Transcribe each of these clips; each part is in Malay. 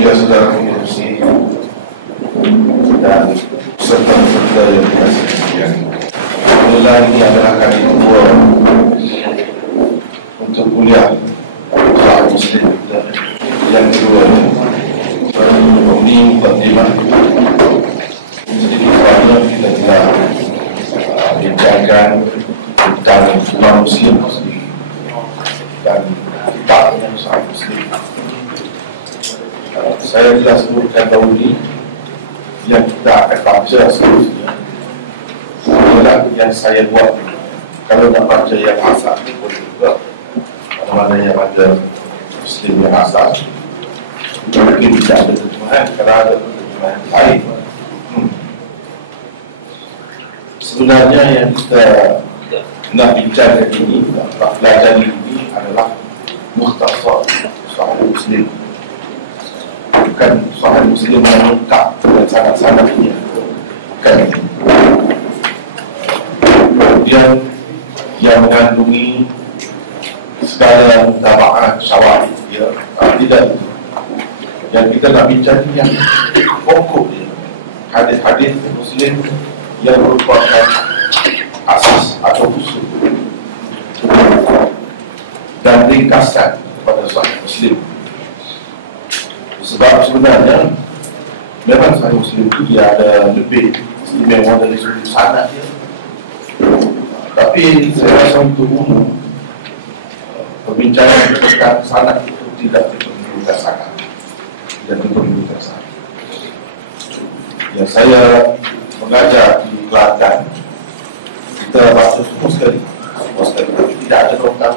Ya saudara pengurusi dan peserta-peserta yang dikasih sekalian, mula ini adalah kali kedua untuk kuliah Sahih Muslim yang kedua ini mukadimah. Sedikit banyak kita telah bincangkan tentang Imam Muslim dan kitabnya Sahih Muslim. Saya telah sebutkan dahulu ini yang kita akan baca seterusnya adalah yang saya buat. Kalau nak baca yang asal ni boleh juga, mana-mana yang ada Muslim yang asal mungkin tidak ada terjemahan. Kalau ada terjemahan lain, sebenarnya yang kita nak bincangkan ini, nak belajar ini adalah mukhtasar Sahih Muslim, bukan Sahih Muslim yang lengkap dan sangat-sangat ini, bukan. Kemudian yang mengandungi segala mutaba'at syawahid, ya, tidak. Yang kita nak bincang ini yang pokok dia, hadis-hadis Muslim yang merupakan asas atau usul dan ringkasan kepada Sahih Muslim. Sebab sebenarnya memang Sahih Muslim itu dia ada lebih istimewa dari sudut sanad dia. Tapi saya rasa untuk umum perbincangan tentang sanad itu tidak diperlukan sangat. Tidak diperlukan sangat. Ya, saya mengajar di Kelantan, kita baca semua sekali, tapi tidak ada kontak.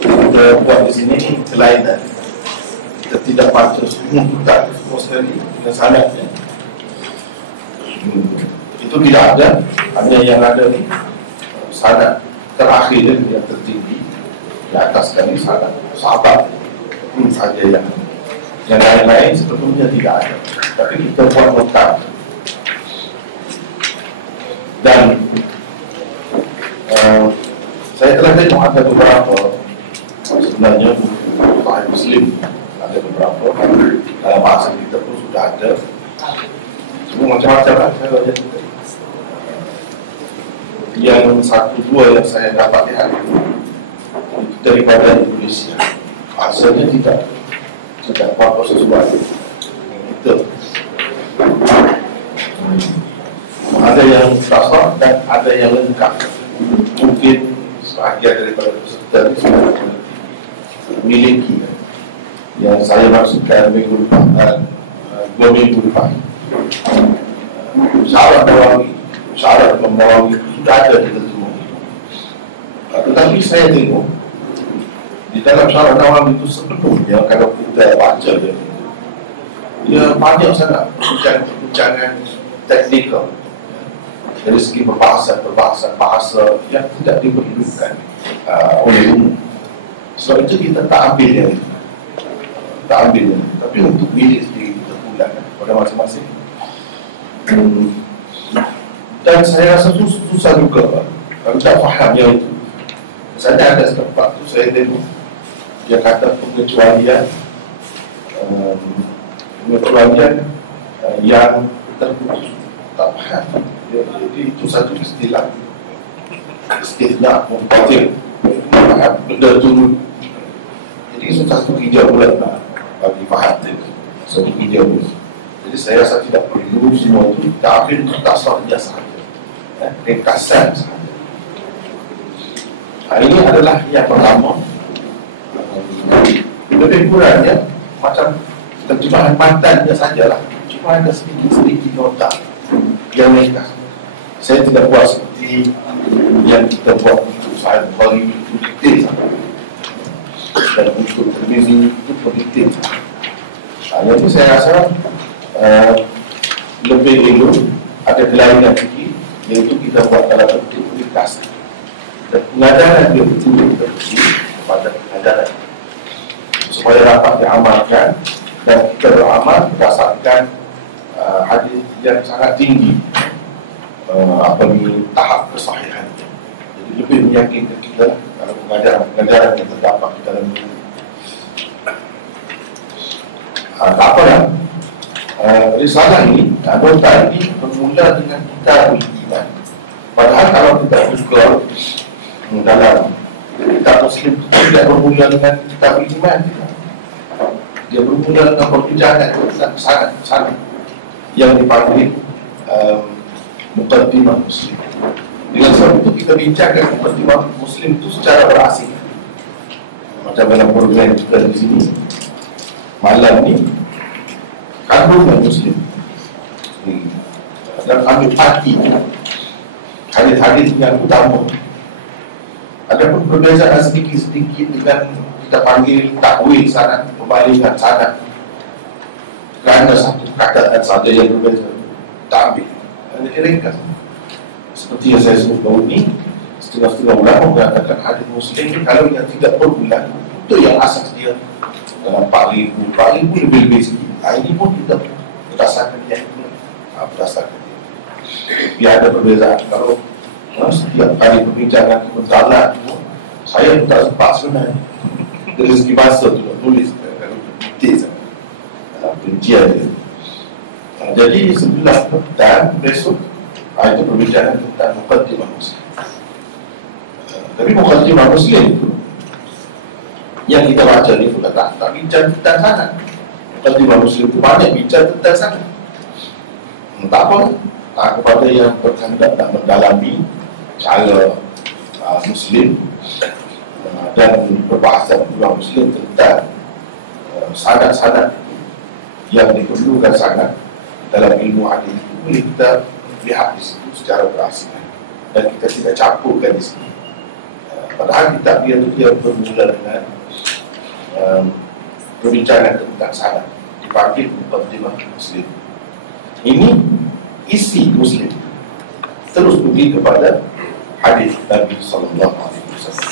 Kita buat di sini kelainan. Kita tidak baca semua kitab semua sekali dengan sanadnya. Itu tidak ada. Hanya yang ada ni sanad terakhir yang tertinggi, di atas sekali sanad sahabat saja yang lain-lain sebetulnya tidak ada. Tapi kita buat lengkap. Dan saya telah tengok ada beberapa sebenarnya Sahih Muslim, ada beberapa dalam bahasa kita pun sudah ada. Semua macam-macam lah saya baca. Yang satu dua yang saya dapat lihat daripada Indonesia, asalnya tidak apa-apa sesuai kita. Ada yang tasawuf dan ada yang lengkap. Mungkin sebahagian daripada peserta ini sudah memiliki. Yang saya maksudkan minggu depan, 2 minggu depan, syarat Nawawi sudah ada di semua. Tetapi saya tengok di dalam syarat Nawawi itu sepenuhnya kalau kita baca dia banyak sangat perbincangan teknikal dari segi perbahasan bahasa yang tidak diperlukan oleh umum. Sebab itu kita tak ambilnya, tapi untuk bilik sendiri kita pulang pada masing-masing. Dan saya rasa susah juga kalau tak faham yang itu. Misalnya ada tempat tu saya tengok dia kata pengecualian yang terputus, tak faham. Jadi itu satu istilah mumpatir, benda turun. Jadi susah satu hijau pula bagi faham satu hijau. Jadi saya rasa tidak perlu semua itu kita ambil mukhtasarnya sahaja, ringkasan sahaja. Ini adalah yang pertama. Lebih kurangnya macam terjemahan mantannya sajalah, cuma ada sedikit nota yang ringkas. Saya tidak buat seperti yang kita buat untuk Sahih Bukhari itu detail dan untuk Tirmizi itu detail. Jadi saya rasa lebih elok ada kelainan sikit, iaitu kita buat dalam bentuk ringkasan. Pengajaran dia betul kepada pengajaran supaya dapat diamalkan dan kita beramal berdasarkan hadis yang sangat tinggi tahap kesahihan. Jadi lebih meyakinkan kita kalau pengajaran yang terdapat di dalam ini. Tak apa dah. Risalah ini, nota ini bermula dengan kita beriman. Padahal kalau kita buka dalam kitab Muslim tidak bermula dengan kita beriman. Dia bermula dengan perbincangan tentang sanad yang dipanggil Muqaddimah Muslim. Dengan sebab itu kita bincangkan Muqaddimah Muslim itu secara berasing. Macam dalam program kita di sini malam ni, kandungan Muslim dan ambil hati hadis-hadis yang utama. Ada pun perbezaan sedikit-sedikit dengan kita panggil takwil sanad, pembalikan sanad, kerana satu perkataan saja yang berbeza tak ambil. Jadi ringkas seperti yang saya sebut baru ni, setengah-setengah ulama mengatakan hadis Muslim ni kalau yang tidak berbulan itu yang asas dia dalam 4,000 lebih sikit. Ini pun kita berdasarkan yang itu, berdasarkan dia. Biar ada perbezaan. Kalau setiap kali perbincangan mendalam itu, saya pun tak sempat sebenarnya dari segi bahasa tu nak tulis kalau detail perincian dia. Jadi sebelah petang besok itu perbincangan tentang Muqaddimah Muslim. Tapi Muqaddimah Muslim itu yang kita baca ni pun tak bincang tentang sanad. Muqaddimah Muslim itu banyak bincang tentang sanad. Tak apa, kepada yang berkehendak nak mendalami cara Muslim dan perbahasan ulama Muslim tentang sanad-sanad yang diperlukan sangat dalam ilmu hadis itu, boleh kita lihat di situ secara berasing dan kita tidak campurkan di sini. Padahal kitab dia bermula dengan perbincangan tentang sanad, dipanggil Muqaddimah Muslim. Ini isi Muslim terus pergi kepada hadis Nabi sallallahu alaihi wasallam.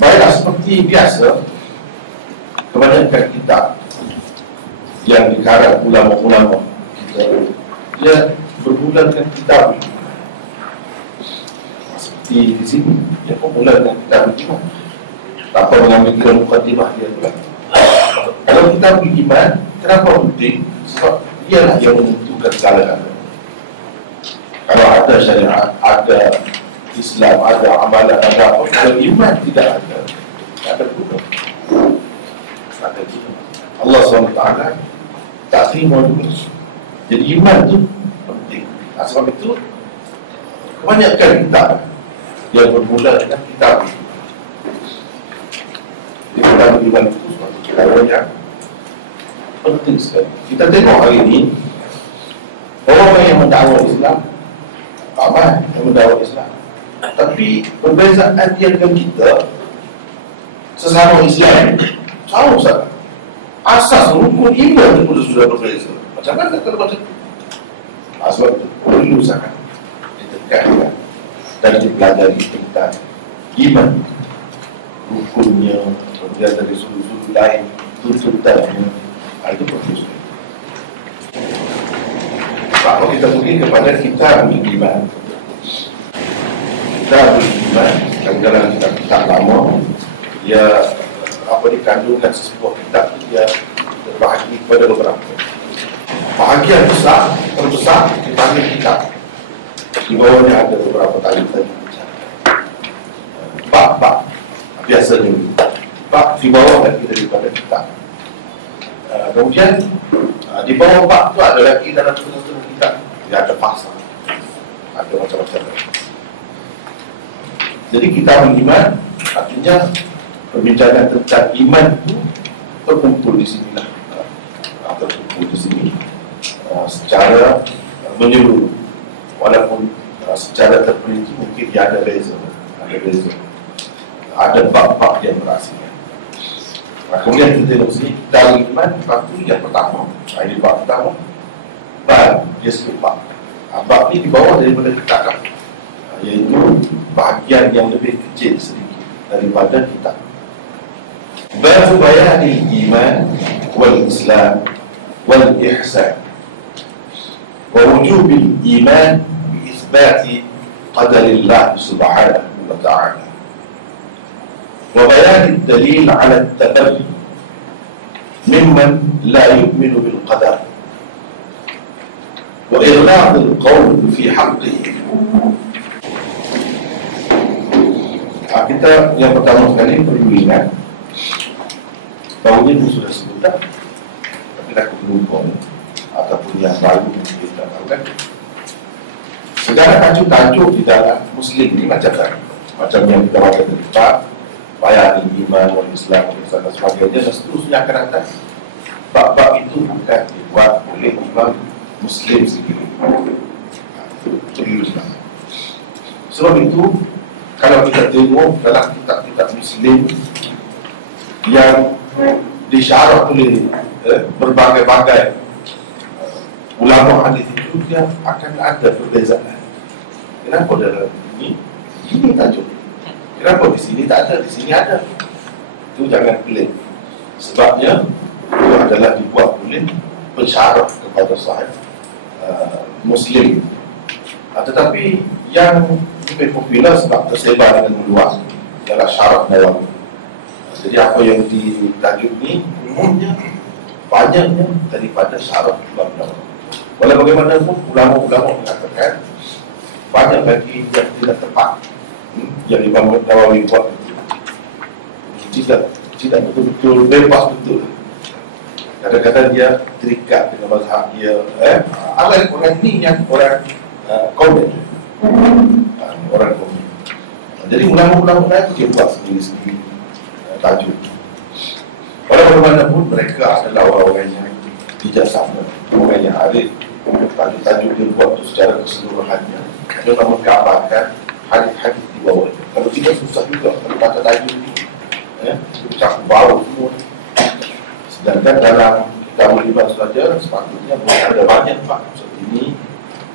Baiklah, seperti biasa, kebanyakan kitab yang dikarang ulama-ulama kita, dia bermula dengan kitab ini. Seperti di sini, dia bermula dengan kitab iman. Tanpa mengambil kira Muqaddimah dia tu lah. Kalau kita beriman, kenapa penting? Sebab dialah yang menentukan segala-galanya. Kalau ada syariat, ada Islam, ada amalan, ada apa, kalau iman tidak ada, tak ada guna. Ada guna. Allah SWT tak terima dulu. Jadi iman itu penting. Sebab itu kebanyakan kitab yang bermula dengan kitab. Jadi kita beriman itu suatu perkara yang penting sekali. Kita tengok hari ini orang yang mendakwa Islam ramai yang mendakwa Islam, tapi perbezaan dia dengan kita sesama Islam jauh sangat. Asas rukun iman pun sudah berbeza. Macam mana kalau macam itu? Sebab itu perlu sangat ditekankan dan dipelajari tentang iman, rukunnya, kemudian dari sudut-sudut lain, tuntutannya. Itu perlu sekali. Kalau kita pergi kepada kitab iman, kitab iman, kadang-kadang kitab lama, dia dikandungkan sesebuah kitab, dia terbahagi kepada beberapa bahagian besar, terbesar dipanggil kitab. Di bawahnya ada beberapa tali tadi. Bab-bab biasanya bab di bawah lagi daripada kitab. Kemudian di bawah bab tu ada lagi dalam setengah-setengah kitab, dia ada pasal, ada macam-macam. Jadi kitab iman artinya perbincangan tentang iman itu terkumpul di sini lah, terkumpul di sini secara menyeluruh, walaupun secara terperinci mungkin dia ada beza, ada bab-bab yang berasing. Kemudian kita tengok sini kitab iman, satu yang pertama, ini bab pertama, bab dia sebut bab. Bab ni di bawah daripada kitab, iaitu bahagian yang lebih kecil sedikit daripada kitab. Bab bayanil iman wal Islam wal ihsan wa wujubil iman bi itsbati qadarillah subhanahu wa ta'ala wa bayan ad-dalil ala at-tabarri ممن لا يؤمن بالقدر وإغلاق القول في حقه. Kita yang pertama sekali perlu ingat bahawa ini sudah sebut dah, tapi aku lupa ataupun yang baru kita tahu kan. Segala tajuk-tajuk di dalam Muslim ini macam yang kita baca tadi, bayani iman, wal Islam, dan sebagainya, dan seterusnya akan datang. Bab-bab itu bukan dibuat oleh imam Muslim sendiri. Sebab itu, kalau kita tengok dalam kitab-kitab Muslim yang disyarah oleh berbagai-bagai ulama hadis itu, dia akan ada perbezaan. Kenapa dalam ini tajuk? Kenapa di sini tak ada, di sini ada? Itu jangan pelik. Sebabnya itu adalah dibuat oleh pensyarah kepada sahih Muslim. Tetapi yang lebih popular sebab tersebar dengan luas ialah syarah Nawawi. Jadi apa yang ditajuk ni umumnya banyaknya daripada syarah Imam Nawawi. Walau bagaimanapun ulama-ulama mengatakan banyak lagi yang tidak tepat yang Imam Nawawi buat itu tidak betul-betul bebas betul. Kadang-kadang dia terikat dengan mazhab dia. Orang ni yang orang komen, orang komen. Jadi ulama-ulama lain dia buat sendiri-sendiri tajuk. Walau bagaimanapun mereka adalah orang-orang yang bijaksana, orang yang arif. Tajuk-tajuk dia buat itu secara keseluruhannya. Dia nak menggambarkan hadis-hadis di bawah itu. Kalau tidak susah juga kalau baca tajuk itu, cakup bawah semua. Sedangkan dalam kitab Iman saja sepatutnya ada banyak pak. Seperti ini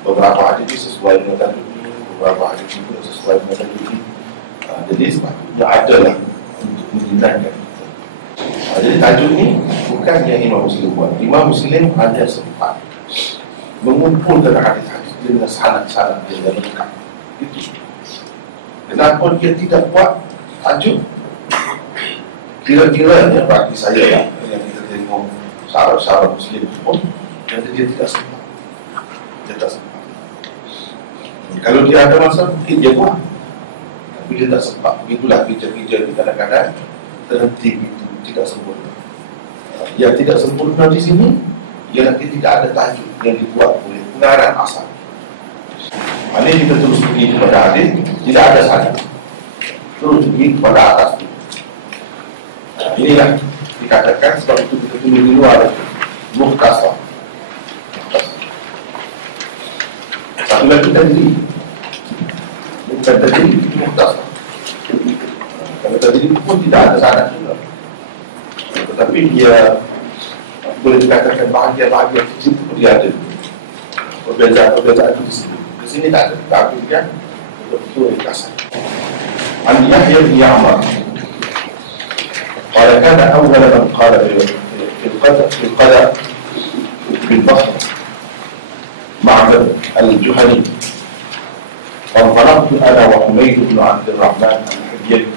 beberapa hadis sesuai dengan tajuk ini, beberapa hadis juga sesuai dengan tajuk ini. Jadi sepatutnya ada lah untuk mengingatkan kita. Jadi tajuk ini bukan yang Imam Muslim buat. Imam Muslim hanya sempat mengumpulkan hadis-hadis dengan sanad-sanad yang lengkap. Itu. Kenapa dia tidak buat tajuk? Kira-kiranya bagi saya yang kita tengok syarah-syarah Muslim pun, dia tidak sempat. Dia tak sempat. Kalau dia ada masa mungkin dia buat, tapi dia tak sempat. Begitulah kerja-kerja di kadang-kadang terhenti itu tidak sempurna. Yang tidak sempurna di sini ialah dia tidak ada tajuk yang dibuat oleh pengarang asal. Ini kita terus pergi kepada hadis, tidak ada sanad, terus pergi kepada atas itu. Inilah dikatakan, sebab itu kita tulis di luar mukhtasar. Satu lagi tadi bukan tadi mukhtasar. Kalau tadi pun tidak ada sanad juga, tetapi dia boleh dikatakan bahagian-bahagian kecil itu dia ada perbezaan itu di sini. Di sini tak ada, tapi kan betul-betul ringkasan. An Yahya bin Ya'mar قال كان أول من قال في القدر بالبصر معبد الجهني، فانطلقت أنا وحميد بن عبد الرحمن الحجري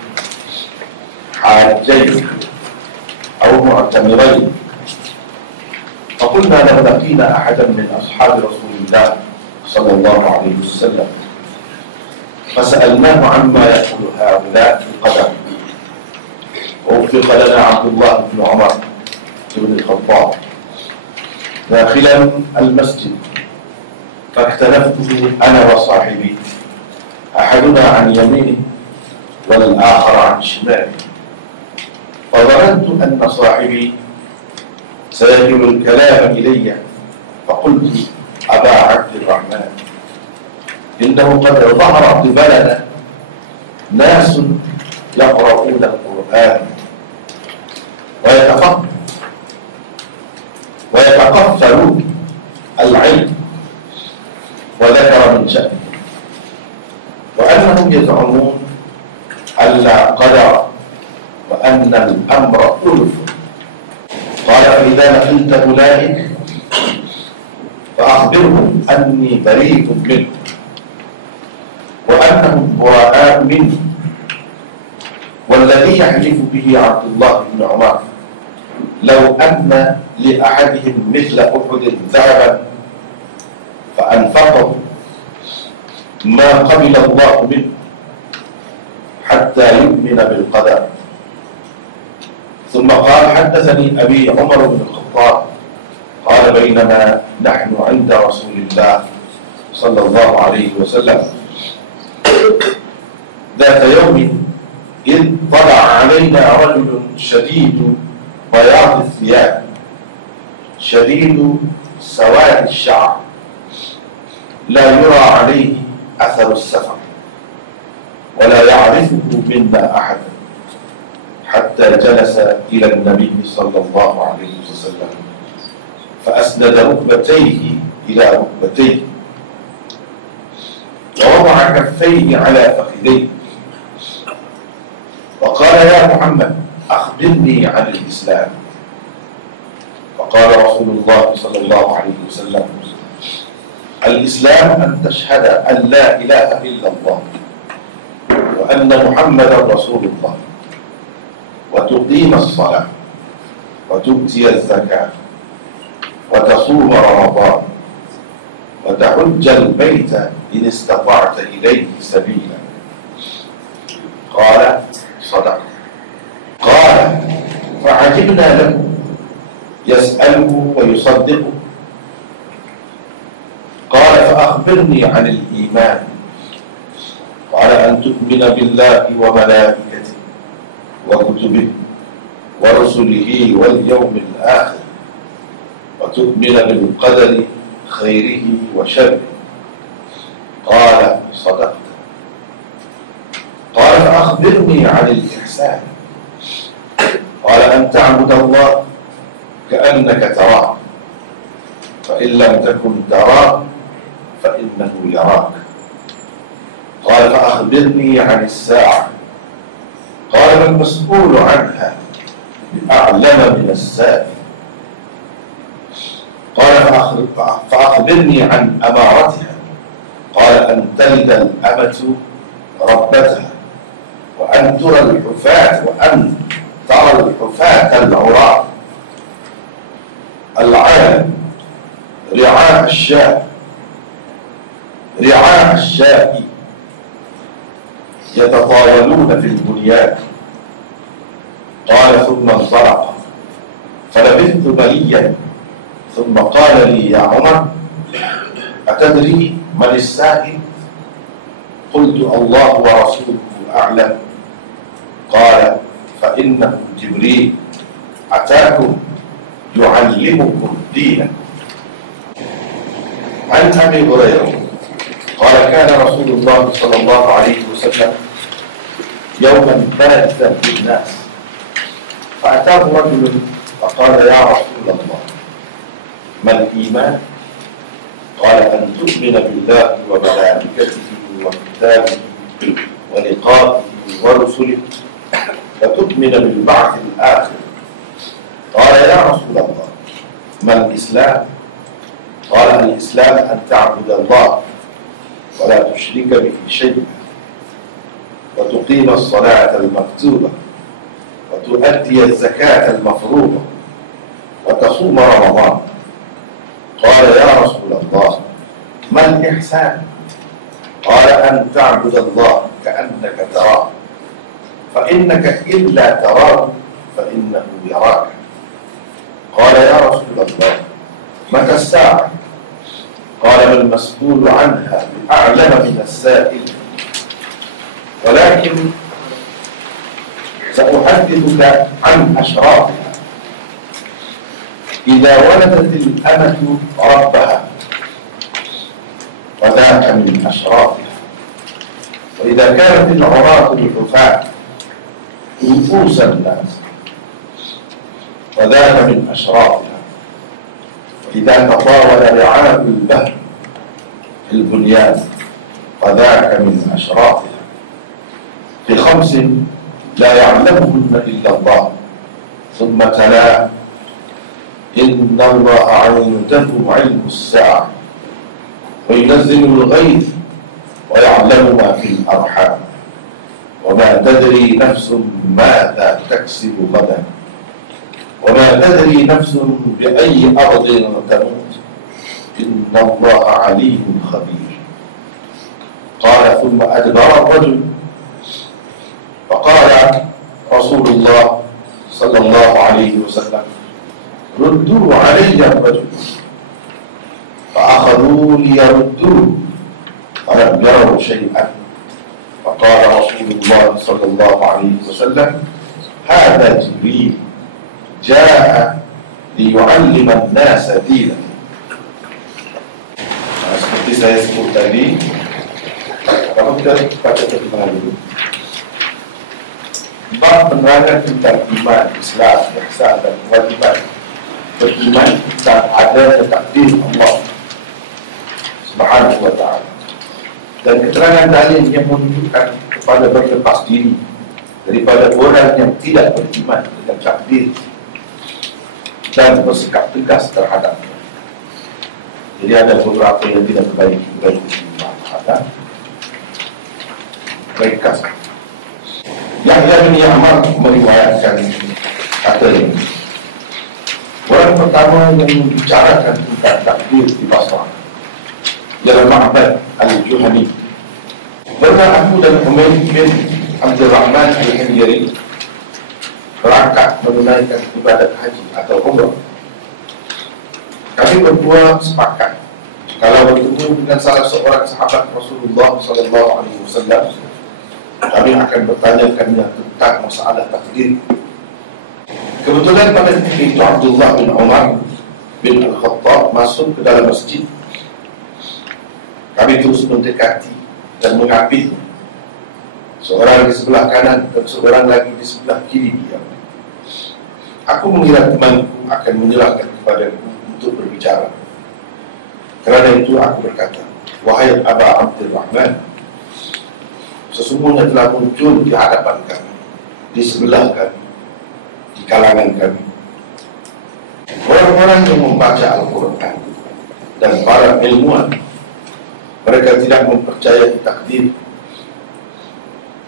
حاجين أو معتمرين، فقلنا لو لقينا أحدا من أصحاب رسول الله صلى الله عليه وسلم فسألناه عما يقول هؤلاء في القدر، ووفق لنا عبد الله بن عمر بن الخطاب داخلا المسجد، فاختلفته أنا وصاحبي، أحدنا عن يمينه والآخر عن شماله، فظننت أن صاحبي سيكل الكلام إلي، فقلت أبا عبد الرحمن إنه قد ظهر قبلنا ناس يقرؤون القرآن ويتقفلون العلم، وذكر من شأنه وأنهم يزعمون أن لا قدر وأن الأمر ألف. قال فإذا لقيت أولئك فأخبرهم أني بريء منهم وأنهم براء مني، والذي يحلف به عبد الله بن عمر لو أن لأحدهم مثل أحد ذهبا فأنفقه ما قبل الله منه حتى يؤمن بالقدر. ثم قال: حدثني أبي عمر بن الخطاب قال: بينما نحن عند رسول الله صلى الله عليه وسلم ذات يوم إذ طلع علينا رجل شديد بياض الثياب شديد سواد الشعر لا يرى عليه أثر السفر ولا يعرفه منا أحد، حتى جلس إلى النبي صلى الله عليه وسلم فأسند ركبتيه إلى ركبتيه ووضع كفيه على فخذيه وقال: يا محمد أخبرني عن الإسلام. فقال رسول الله صلى الله عليه وسلم: الإسلام أن تشهد أن لا إله إلا الله وأن محمدا رسول الله وتقيم الصلاة وتؤتي الزكاة وتصوم رمضان وتحج البيت إن استطعت إليه سبيلا. قال: صدق. قال: فعجبنا له يسأله ويصدقه. قال: فأخبرني عن الإيمان. قال: أن تؤمن بالله وملائكته وكتبه ورسله واليوم الآخر وتؤمن بالقدر خيره وشره. قال: صدقت. قال: فأخبرني عن الإحسان. قال: أن تعبد الله كأنك تراه فإن لم تكن تراه فإنه يراك. قال: فأخبرني عن الساعة. قال: ما المسؤول عنها بأعلم من السائل. قال: فأخبرني عن أمارتها. قال: أن تلد الأمة ربتها وأن ترى الحفاة العراة العالم رعاء الشاء يتطاولون في البنيان. قال: ثم انطلق فلبثت مليا ثم قال لي: يا عمر أتدري من السائل؟ قلت: الله ورسوله أعلم. قال: فإنه جبريل أتاكم يعلمكم دينكم. عن أبي هريرة قال: كان رسول الله صلى الله عليه وسلم يوما بارزا للناس فأتاه رجل فقال: يا رسول الله ما الإيمان؟ قال: أن تؤمن بالله وملائكته وكتابه ولقائه ورسله وتؤمن بالبعث الآخر. قال: يا رسول الله ما الإسلام؟ قال: الإسلام أن تعبد الله ولا تشرك به شيئا وتقيم الصلاة المكتوبة وتؤدي الزكاة المفروضة وتصوم رمضان. قال: يا رسول الله ما الإحسان؟ قال: أن تعبد الله كأنك تراه فإنك إلا تراه فإنه يراك. قال: يا رسول الله متى الساعة؟ قال: ما المسؤول عنها بأعلم من السائل، ولكن سأحدثك عن أشراطها. إذا ولدت الأمة ربها وذاك من أشراطها، وإذا كانت العراة الحفاة نفوس الناس وذاك من أشراطها، وإذا تطاول رعاة البهر في البنيان وذاك من أشراطها. في 5 لا يعلمهن إلا الله. ثم تلا: إن الله عنده علم الساعة وينزل الغيث ويعلم ما في الأرحام وما تدري نفس ماذا تكسب غدا وما تدري نفس بأي أرض تموت إن الله عليم خبير. قال ثم أدبر الرجل فقال رسول الله صلى الله عليه وسلم ردوا علي الرجل فأخذوا ليردوه فلم يروا شيئا. فقال رسول الله صلى الله عليه وسلم هذا جبريل جاء ليعلم الناس دينه. Seperti saya sebut tadi, kalau kita baca terjemahan dulu, bab penerangan tentang iman, Islam, ihsan dan kewajiban beriman tentang adanya takdir Allah Subhanahu wa ta'ala, dan keterangan dalil yang menunjukkan kepada berlepas diri daripada orang yang tidak beriman dengan takdir dan bersikap tegas terhadapnya. Jadi ada beberapa yang tidak berbaik terhadap mereka. Yahya bin Ya'mar meriwayatkan katanya, orang pertama yang membicarakan tentang takdir di Basrah ialah Ma'bad al-Juhani. Pernah aku dan Umayyah bin Abdul Rahman al-Himyari berangkat menunaikan ibadat haji atau umrah. Kami berdua sepakat kalau bertemu dengan salah seorang sahabat Rasulullah SAW, kami akan bertanyakannya tentang masalah takdir. Kebetulan pada ketika itu Abdullah bin Umar bin Al-Khattab masuk ke dalam masjid. Kami terus mendekati dan menghampiri. Seorang di sebelah kanan dan seorang lagi di sebelah kiri dia. Aku mengira temanku akan menyerahkan kepadaku untuk berbicara. Kerana itu aku berkata, wahai Aba Abdurrahman, sesungguhnya telah muncul di hadapan kami, di sebelah kami, di kalangan kami, orang-orang yang membaca Al-Quran dan para ilmuwan. Mereka tidak mempercayai takdir.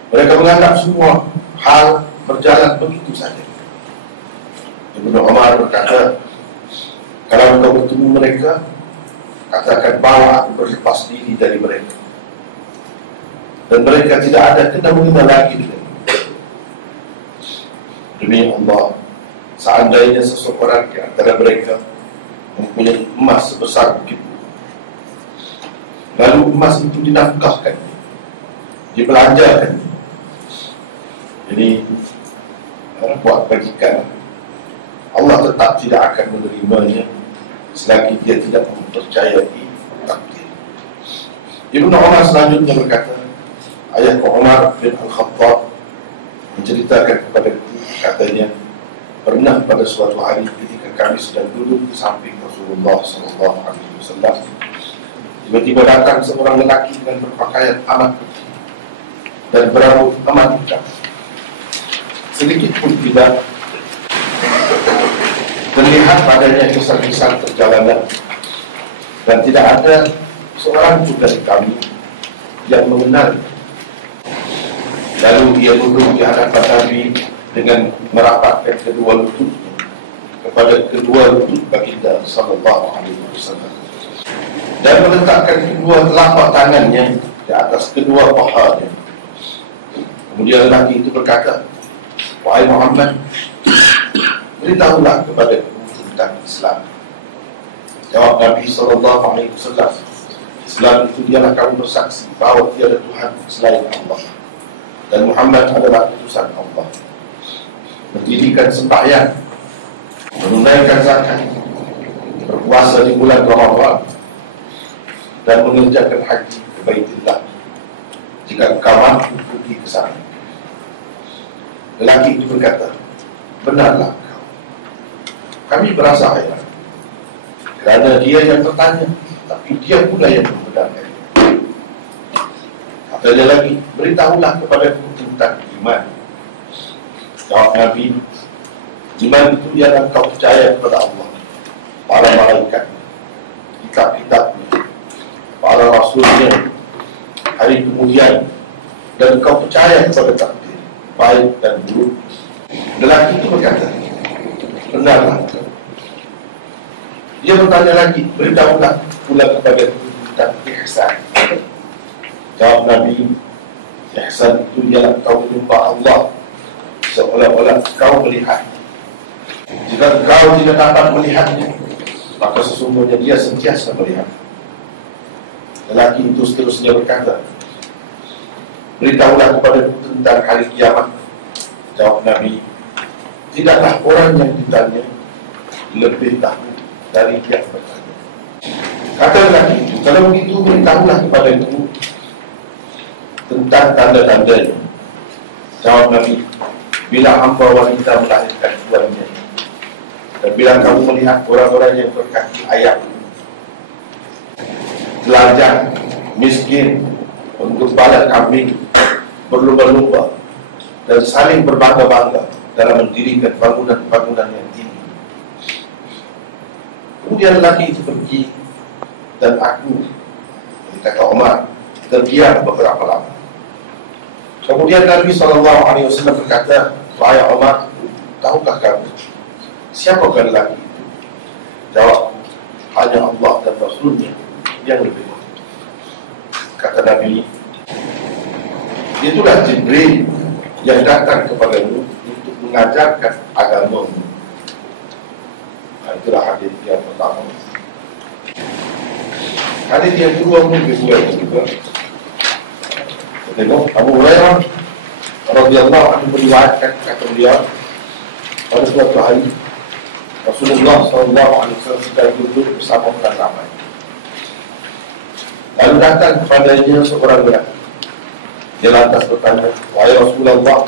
Mereka menganggap semua hal berjalan begitu saja. Ibnu Umar berkata, kalau kau bertemu mereka, katakan bahawa aku berlepas diri dari mereka, dan mereka tidak ada kena mengenal lagi dengan. Demi Allah, seandainya seseorang di antara mereka mempunyai emas sebesar bukit, lalu emas itu dinafkahkan, dibelanjakan, jadi buat bagikan, Allah tetap tidak akan menerimanya selagi dia tidak mempercayai takdir. Ibnu Umar selanjutnya berkata, ayahku Umar bin Al-Khattab menceritakan kepadaku, katanya, pernah pada suatu hari ketika kami sedang duduk di samping Rasulullah SAW, tiba-tiba datang seorang lelaki dengan berpakaian amat putih dan berambut amat hitam. Sedikit pun tidak terlihat padanya kesan-kesan perjalanan, dan tidak ada seorang juga di kami yang mengenal. Lalu dia duduk di hadapan Nabi dengan merapatkan kedua lututnya kepada kedua lutut baginda sallallahu alaihi wasallam, dan meletakkan kedua telapak tangannya di atas kedua pahanya. Kemudian lelaki itu berkata, wahai Muhammad, beritahulah kepadaku tentang Islam. Jawab Nabi SAW, Islam itu dialah kamu bersaksi bahawa tiada Tuhan selain Allah dan Muhammad adalah utusan Allah, mendirikan sembahyang, menunaikan zakat, berpuasa di bulan Ramadan, dan mengerjakan haji ke Baitullah jika engkau mampu pergi ke sana. Lelaki itu berkata, benarlah kau. Kami berasa heran kerana dia yang bertanya, tapi dia pula yang membenarkan. Kata dia lagi, beritahulah kepadaku tentang iman. Jawab Nabi, iman itu ialah kau percaya kepada Allah, para malaikat, kitab-kitabnya, para rasulnya, hari kemudian, dan kau percaya kepada takdir baik dan buruk. Lelaki itu berkata, Benarlah. Dia bertanya lagi, beritahulah pula kepada tentang ihsan. Jawab Nabi, ihsan itu ialah kau menyembah Allah seolah-olah kau melihat. Jika kau tidak dapat melihatnya, maka sesungguhnya dia sentiasa melihat. Lelaki itu seterusnya berkata, beritahulah kepada tentang hari kiamat. Jawab Nabi, tidaklah orang yang ditanya lebih tahu dari yang bertanya. Kata lelaki itu, kalau begitu beritahulah kepada itu tentang tanda-tandanya. Jawab Nabi, bila hamba wanita melahirkan tuannya, dan bila kamu melihat orang-orang yang berkaki ayam, telanjang, miskin, menggembala kambing, berlumba-lumba, dan saling berbangga-bangga dalam mendirikan bangunan-bangunan yang tinggi. Kemudian lelaki itu pergi, dan aku, kata Umar, terdiam beberapa lama. Kemudian Nabi SAW berkata, wahai Umar, tahukah kamu siapakah lelaki itu? Jawab, hanya Allah dan Rasulnya yang lebih tahu. Kata Nabi, itulah Jibril yang datang kepadamu untuk mengajarkan agamamu. Itulah hadis yang pertama. Hadis yang kedua pun lebih juga. Tengok Abu Hurairah radhiyallahu anhu meriwayatkan, kata beliau, pada suatu hari Rasulullah SAW sedang duduk bersama orang ramai. Lalu datang kepadanya seorang lelaki. Dia lantas bertanya, wahai Rasulullah,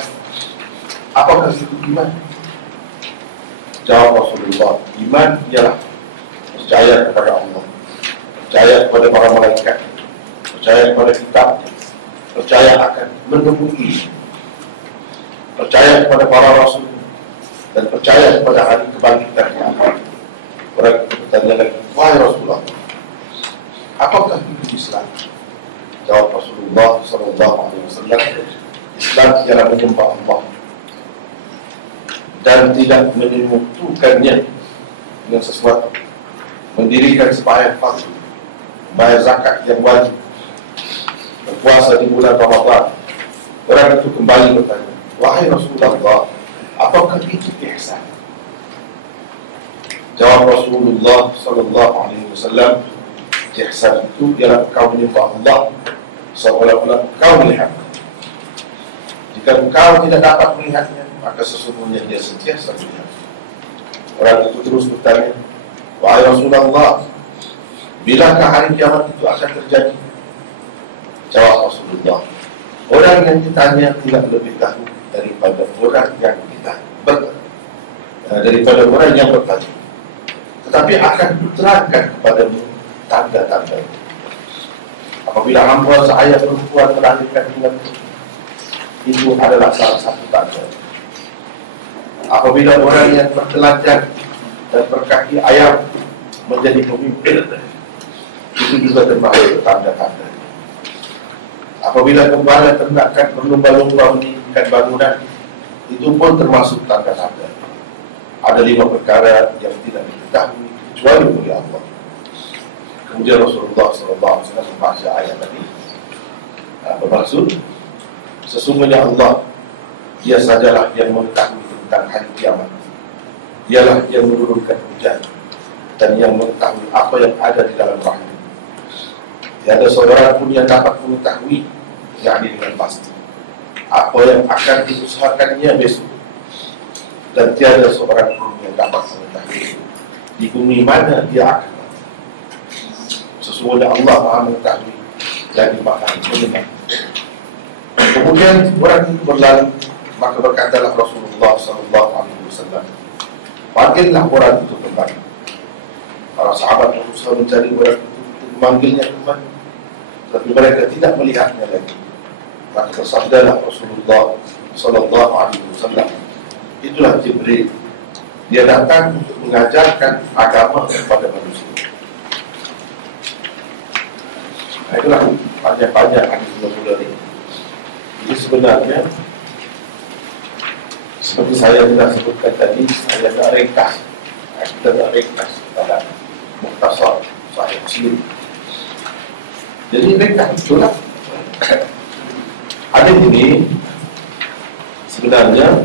apakah itu iman? Jawab Rasulullah, iman ialah percaya kepada Allah, percaya kepada para malaikat, percaya kepada kitab, percaya akan menemui, percaya kepada para rasul, dan percaya kepada hari kebangkitan yang akan. Orang itu bertanya lagi, wahai Rasulullah, apakah itu Islam? Jawab Rasulullah SAW, Islam ialah menyembah Allah dan tidak menyekutukannya dengan sesuatu, mendirikan sembahyang fardu, bayar zakat yang wajib, berpuasa di bulan Ramadan. Orang itu kembali bertanya, wahai Rasulullah, apakah itu ihsan? Jawab Rasulullah SAW, ihsan itu ialah engkau menyembah Allah seolah-olah engkau melihat. Jika engkau tidak dapat melihatnya, maka sesungguhnya dia sentiasa melihat. Orang itu terus bertanya, wahai Rasulullah, bilakah hari kiamat itu akan terjadi? Jawab Rasulullah, orang yang ditanya tidak lebih tahu daripada orang yang daripada orang yang bertanya, tetapi akan diterangkan kepadamu tanda-tanda. Apabila hamba saya perempuan melahirkan dengan itu adalah salah satu tanda. Apabila orang yang bertelanjang dan berkaki ayam menjadi pemimpin, itu juga termasuk tanda-tanda. Apabila gembala ternakan berlumba-lumba mendirikan bangunan, itu pun termasuk tanda-tanda. Ada 5 perkara yang tidak diketahui kecuali oleh Allah. Kemudian Rasulullah SAW membaca ayat tadi, bermaksud sesungguhnya Allah, Dia sajalah yang mengetahui tentang hari kiamat. Dialah yang menurunkan hujan dan yang mengetahui apa yang ada di dalam rahim. Tiada seorang pun yang dapat mengetahui, yakni dengan pasti, apa yang akan diusahakannya besok. Dan tiada seorang pun yang dapat mengetahui di bumi mana dia akan mati. Sesungguhnya Allah Maha mengetahui dan Maha mendengar. Kemudian orang itu berlalu, maka berkatalah Rasulullah SAW, panggillah orang itu kembali. Para sahabat berusaha mencari orang itu untuk memanggilnya kembali, tapi mereka tidak melihatnya lagi. Maka bersabdalah Rasulullah SAW, itulah Jibril. Dia datang untuk mengajarkan agama kepada manusia. Nah, itulah panjang-panjang hadis 20 ini. Jadi sebenarnya seperti saya sudah sebutkan tadi, saya tak ringkas. Kita tak ringkas dalam Mukhtasar Sahih Muslim. Jadi ringkas itulah. Hadis ini sebenarnya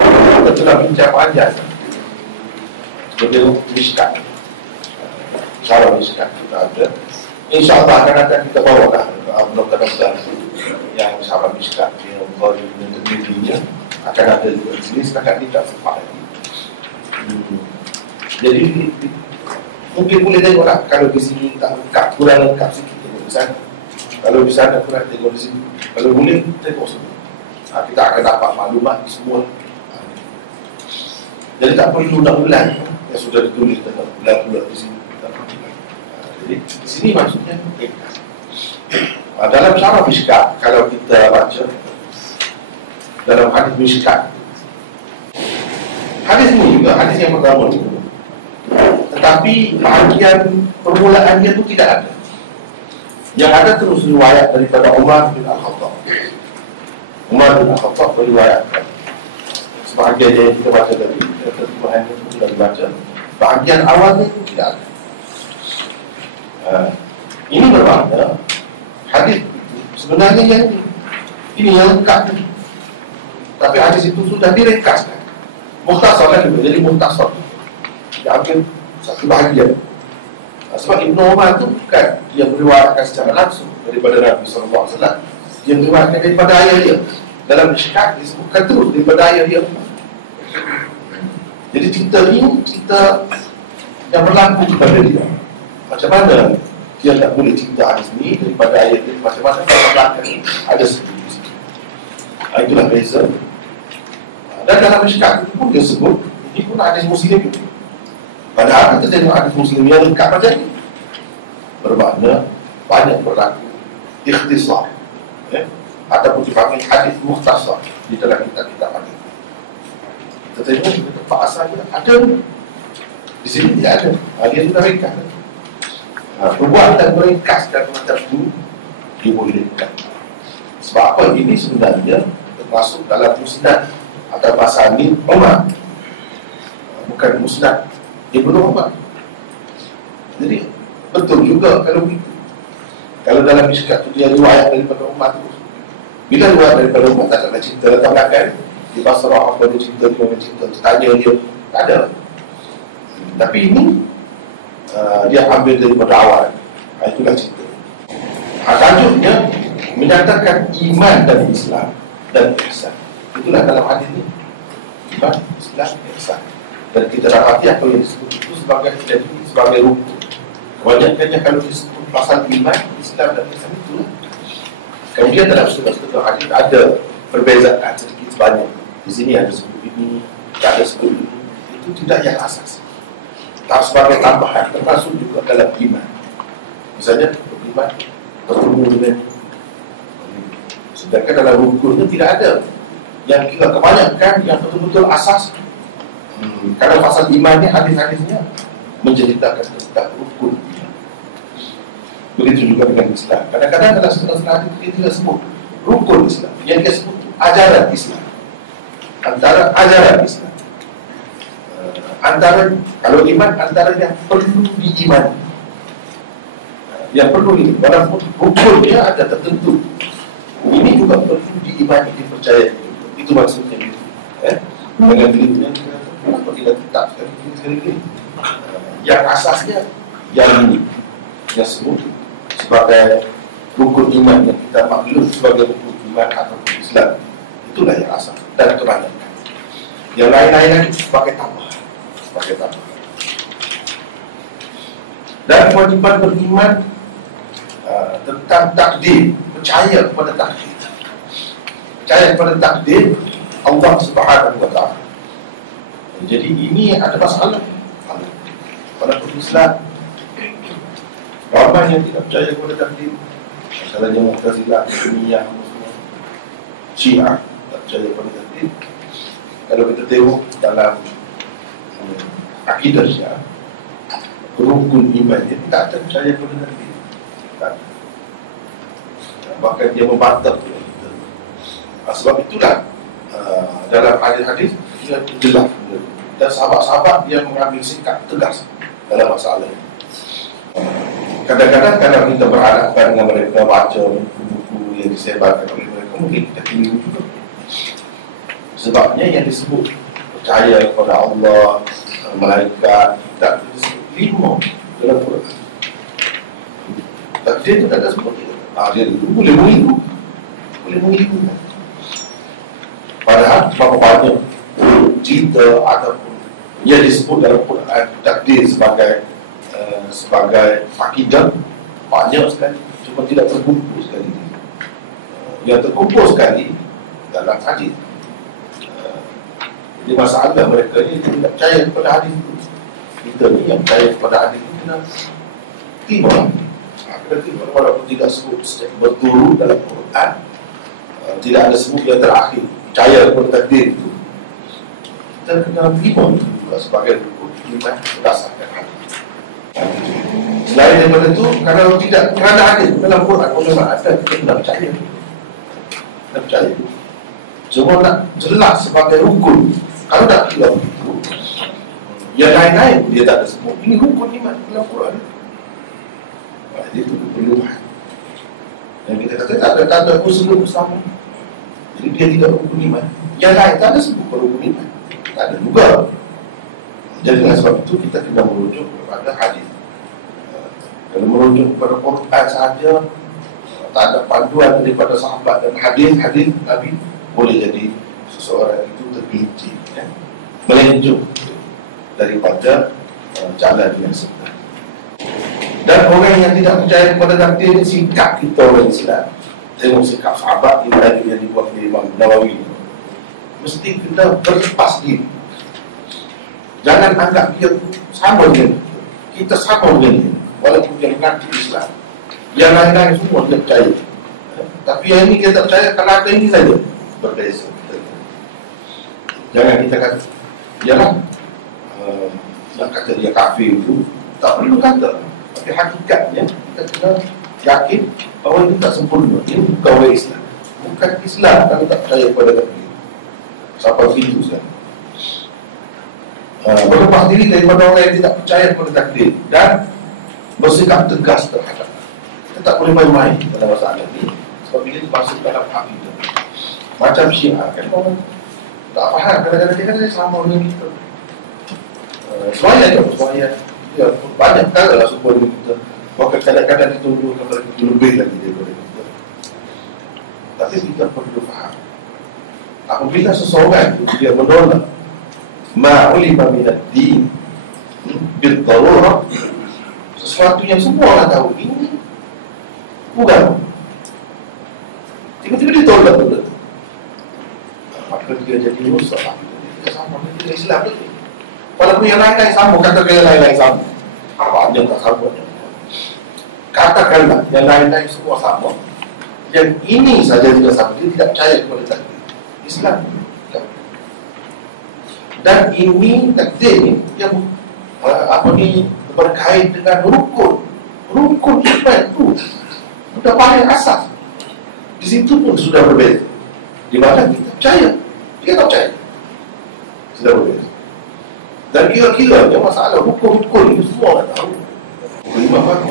kita telah bincang panjang seperti Mishkat, cara Mishkat kita ada. InsyaAllah akan kita bawalah nota-nota yang sahabat Mishkat yang Bukhari dan Tirmidzi akan ada juga di sini. Setakat ini tak sempat lagi. Jadi mungkin boleh tengoklah kalau di sini tak lengkap, kurang lengkap sikit tengok di sana. Kalau di sana kurang tengok di sini. Kalau boleh tengok semua. Kita akan dapat maklumat semua. Jadi tak perlu nak ulang yang sudah ditulis tentang bulan-bulan di sini. Jadi di sini maksudnya ringkas. Dalam syarah Mishkat, kalau kita baca dalam hadis Mishkat, hadis ini juga hadis yang pertama ni, tetapi bahagian permulaannya itu tidak ada. Yang ada terus riwayat daripada Umar bin Al-Khattab. Umar bin Al-Khattab meriwayatkan sebahagian yang kita baca tadi, terjemahan itu sudah dibaca. Bahagian awalnya itu tidak ada. Ini bermakna hadis itu sebenarnya yang ini yang lengkap tadi. Tapi hadis itu sudah diringkaskan. Mukhtasar lah juga, jadi mukhtasar. Diambil satu bahagian. Sebab Ibn Umar itu bukan dia meriwayatkan secara langsung daripada Nabi SAW. Dia meriwayatkan daripada ayah dia. Dalam Mishkat disebutkan terus daripada ayah dia. Jadi cerita ini cerita yang berlaku kepada dia. Macam mana dia tak boleh cerita hadis ni daripada ayah dia? Macam mana kalau belakang ni ada sedikit. Itulah beza. Dan dalam Mishkat itu pun dia sebut ini pun hadis Muslim. Padahal kita tengok hadis Muslim yang lengkap macam ni, bermakna banyak berlaku ikhtisar, ataupun dipanggil hadis mukhtasar di dalam kitab-kitab hadis. Kita tengok kita tempat asalnya ada, di sini tidak ada. Dia sudah ringkas. Perbuatan meringkaskan macam itu dibolehkan. Sebab apa? Ini sebenarnya termasuk dalam musnad atau masanid Umar, bukan musnad Ibn Umar. Jadi betul juga kalau begitu. Kalau dalam Mishkat itu dia riwayat daripada Umar tu, bila riwayat daripada Umar tak ada cerita datang belakang di Basrah apa dia cerita, dia cerita, tanya dia, tak ada. Tapi ini dia ambil daripada awal. Itulah cerita. Tajuknya menyatakan iman dan Islam dan ihsan. Itulah dalam hadis ini. Iman, Islam, ihsan. Dan kita dapati apa yang disebut itu sebagai rukun. Kebanyakannya kalau disebut pasal iman, Islam dan ihsan itulah. Kemudian dalam setengah-setengah hadis ada perbezaan sedikit sebanyak. Di sini ada sebut ini, tak ada sebut ini. Itu tidak yang asas. Tak sebagai tambahan, termasuk juga dalam iman. Misalnya, beriman bertemu dengan ini. Sedangkan dalam rukunnya tidak ada. Yang kita kebanyakan yang betul-betul asas. Kalau pasal iman ni, hadis-hadisnya menceritakan tentang rukun. Begitu juga dengan Islam. Kadang-kadang dalam setengah-setengah hadis dia tidak sebut rukun Islam. Yang dia sebut ajaran Islam. Antara ajaran Islam, antara kalau iman, antara yang perlu diimani, yang perlu ini, walaupun rukunnya ada tertentu, ini juga perlu diimani, dipercayai. Itu maksudnya itu. Dengan dirinya kenapa tidak tetap sekali-kali. Yang asasnya yang ini, yang sebut sebagai rukun iman yang kita maklum sebagai rukun iman atau Islam, itulah yang asas dan kebanyakan. Yang lain-lain lagi sebagai tambahan, sebagai tambahan. Dan kewajiban beriman tentang takdir, percaya kepada takdir, percaya kepada takdir Allah Subhanahu wa Ta'ala. Jadi ini ada masalah walaupun Islam. Ramai yang tidak percaya kepada takdir, misalnya Mu'tazilah, Jahmiyah, Syiah tak percaya kepada takdir. Kalau kita tengok dalam akidah Syiah, rukun iman dia tak ada percaya kepada takdir. Bahkan dia membantah kita. Sebab itulah dalam hadis-hadis dia jelas, dan sahabat-sahabat yang mengambil sikap tegas dalam masalah ini. Kadang-kadang kalau kita berhadapan dengan mereka, baca buku-buku yang disebarkan oleh mereka, mungkin kita keliru juga. Sebabnya yang disebut percaya kepada Allah, malaikat, kitab, itu disebut 5 dalam Quran. Takdir itu tak ada sebut itu. Dia itu boleh mengikut. Padahal berapa banyak cerita ataupun yang disebut dalam Quran takdir sebagai akidah banyak sekali, cuma tidak terkumpul sekali. Yang terkumpul sekali dalam hadis. Jadi masalah mereka ni tidak percaya kepada hadis itu. Kita ni yang percaya kepada hadis itu kena tiba. Walaupun tidak sebut betul dalam Quran, tidak ada sebut yang terakhir percaya kepada takdir itu, kita kena terima itu juga sebagai rukun iman berdasarkan hadis. Selain daripada itu, kalau tidak kerana hadis dalam Quran, ulama ada, kita kena percaya. Semua nak jelas sebagai rukun. Kalau tak kira begitu, yang lain-lain dia tak ada sebut. Ini rukun iman dalam Quran. Jadi itu keperluan. Yang kita kata tak ada usul bersama. Jadi dia tidak rukun iman. Yang lain tak ada sebut rukun iman. Tak ada juga. Jadi dengan sebab itu kita kena merujuk kepada hadis. Kalau merujuk kepada Quran sahaja, tak ada panduan daripada sahabat dan hadis Nabi, boleh jadi seseorang itu tergelincir, melencong daripada jalan yang sebenar. Dan orang yang tidak percaya kepada takdir, sikap kita orang Islam, tengok sikap sahabat yang dibuat oleh Imam Nawawi, mesti kita berlepas diri. Jangan anggap dia sama dengan kita, sama dengan dia, walaupun dia mengaku Islam. Yang lain-lain semua dia percaya, tapi yang ini kita tak percaya kalau ada ini saja berbeza. Jangan kita kata ialah nak kata dia kafir itu, tak perlu kata. Tapi hakikatnya kita kena yakin bahawa itu tak sempurna. Ini bukan orang Islam. Bukan Islam kalau tak percaya kepada takdir. Sampai itu saja. Berlepas diri daripada orang yang tidak percaya kepada takdir dan bersikap tegas terhadap. Kita tak boleh main-main dalam masalah ini. Sebab bila itu masuk dalam akidah. Macam Syiah kan, orang tak faham. Kadang-kadang dia kata sama dengan kita. Semaya ya, banyak kali lah support kita. Bahkan kadang-kadang dituduh kepada kita lebih lagi daripada kita. Tapi kita perlu faham, apabila seseorang itu dia menolak ma'ulima minad-din bil-darurah, sesuatu yang semua orang tahu ini bukan, tiba-tiba dia tolak betul, maka dia jadi rusak. Dia sama dengan Islam betul. Walaupun yang lain-lain sama, katakan yang lain-lain sama, banyak tak sama. Katakanlah yang lain-lain semua sama, yang ini saja tidak sama, dia tidak percaya kepada takdir Islam. Dan ini takdir ni yang berkait dengan rukun iman itu sudah paling asas. Di situ pun sudah berbeza. Di mana kita percaya, dia tak percaya, sudah berbeza. Dan kira-kira masalah hukum-hukum itu semua orang tahu. Imam apa?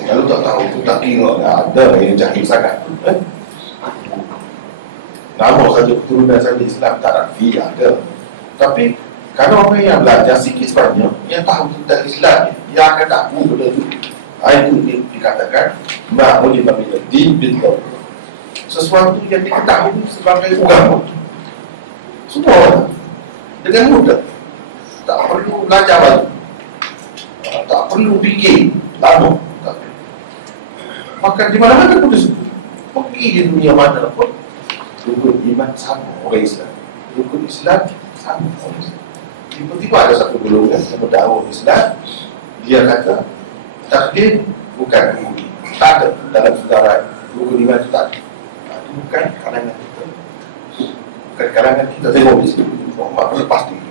Kalau tak tahu tu tak kira ada yang jahil sangat. Nama saja keturunan saja Islam tak rafi ada. Tapi kalau orang yang belajar sikit sebanyak, yang tahu tentang Islam, yang akan tahu benda itu, itu dikatakan ma'ulima minad-din bil-darurah. Sesuatu yang diketahui sebagai agama. Semua orang dengan mudah. Tak perlu belajar banyak, tak perlu fikir lama. Maka di mana-mana pun disebut. Pergi di dunia mana pun, rukun iman sama orang Islam, rukun Islam sama orang Islam. Tiba-tiba ada satu golongan yang berdakwah Islam, dia kata takdir bukan rukun iman. Tak ada dalam sejarah rukun iman itu tak ada. Itu bukan kalangan kita, bukan kalangan kita. Tengok di sini, berlepas diri.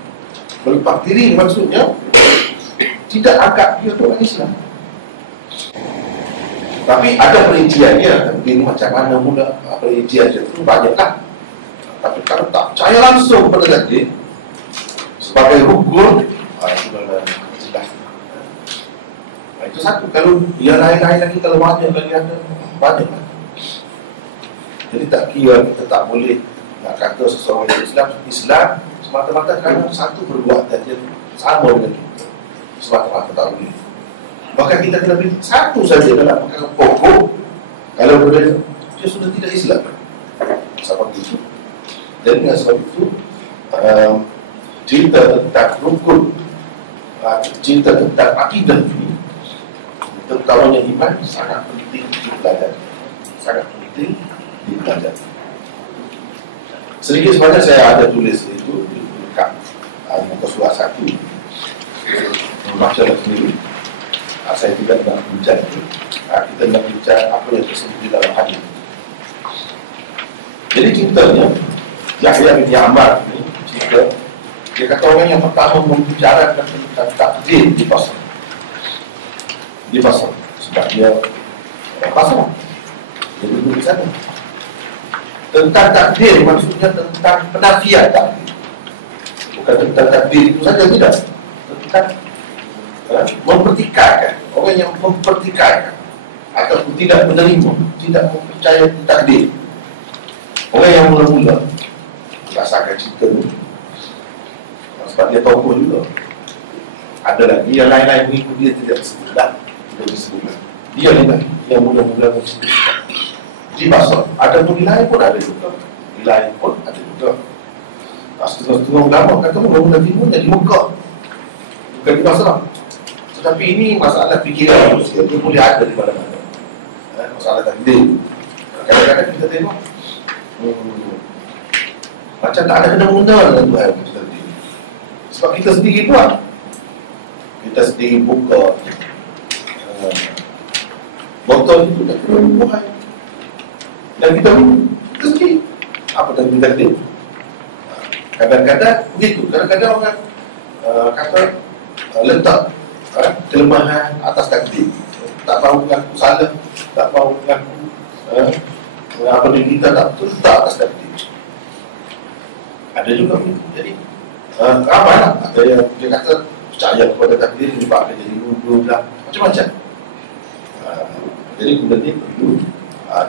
Berlepas diri maksudnya tidak anggap dia orang Islam. Tapi ada perinciannya. Ini macam mana mula perincian itu banyaklah. Tapi kalau tak tanya langsung pada takdir sebagai rukun, itu adalah jelas. Itu satu. Kalau yang lain-lain lagi, kalau banyak lagi ada, banyak lah. Jadi tak kira kita tak boleh nak kata seseorang yang Islam semata-mata kerana satu perbuatan dia sama dengan kita, semata-mata tak boleh. Bahkan kita kena pilih satu saja dalam perkara pokok. Kalau berbeza, dia sudah tidak Islam. Sebab itu, dan dengan sebab itu, cerita tentang rukun, cerita tentang akidah ini, terutamanya iman, sangat penting dipelajari. Sangat penting dipelajari. Sedikit sebanyak saya ada tulis itu dekat muka surat 1. Bacalah sendiri. Saya tidak nak bincang itu. Kita nak bincang apa yang tersebut di dalam hadis. Jadi ceritanya Yahya bin Ya'mar ini cerita, dia kata orang yang pertama membicarakan tentang takdir di pasar. Di pasar sebab dia pasar. Dia duduk di sana. Tentang takdir maksudnya tentang penafian takdir. Bukan tentang takdir itu saja, tidak. Tentang mempertikaikan. Orang yang mempertikaikan ataupun tidak menerima, tidak mempercayai takdir. Orang yang mula-mula merasakan cerita ni sebab dia tokoh juga. Ada lagi yang lain-lain mengikut dia, tidak disebutlah. Tidak disebutlah. Dia ni yang mula-mula menceritakan di Basrah. Ada pun di lain pun ada juga. Di lain pun ada juga. Setengah-setengah ulama kata mula-mula timbulnya di Mekah, bukan di Basrah. Tetapi ini masalah fikiran manusia, dia boleh ada di mana-mana. Masalah takdir. Kadang-kadang kita tengok macam tak ada kena-mena dengan Tuhan itu tadi. Sebab kita sendiri buat. Kita sendiri buka botol itu dah kena Tuhan. Dan kita sendiri. Apa tadi takdir? Kadang-kadang begitu. Kadang-kadang orang kata letak kelemahan atas takdir. Tak mahu mengaku salah, tak mahu mengaku apa yang kita tak betul, tak atas takdir. Ada juga begitu. Jadi ramai lah. Ada yang dia kata percaya kepada takdir menyebabkan jadi lugu lah, macam-macam. Jadi benda ni perlu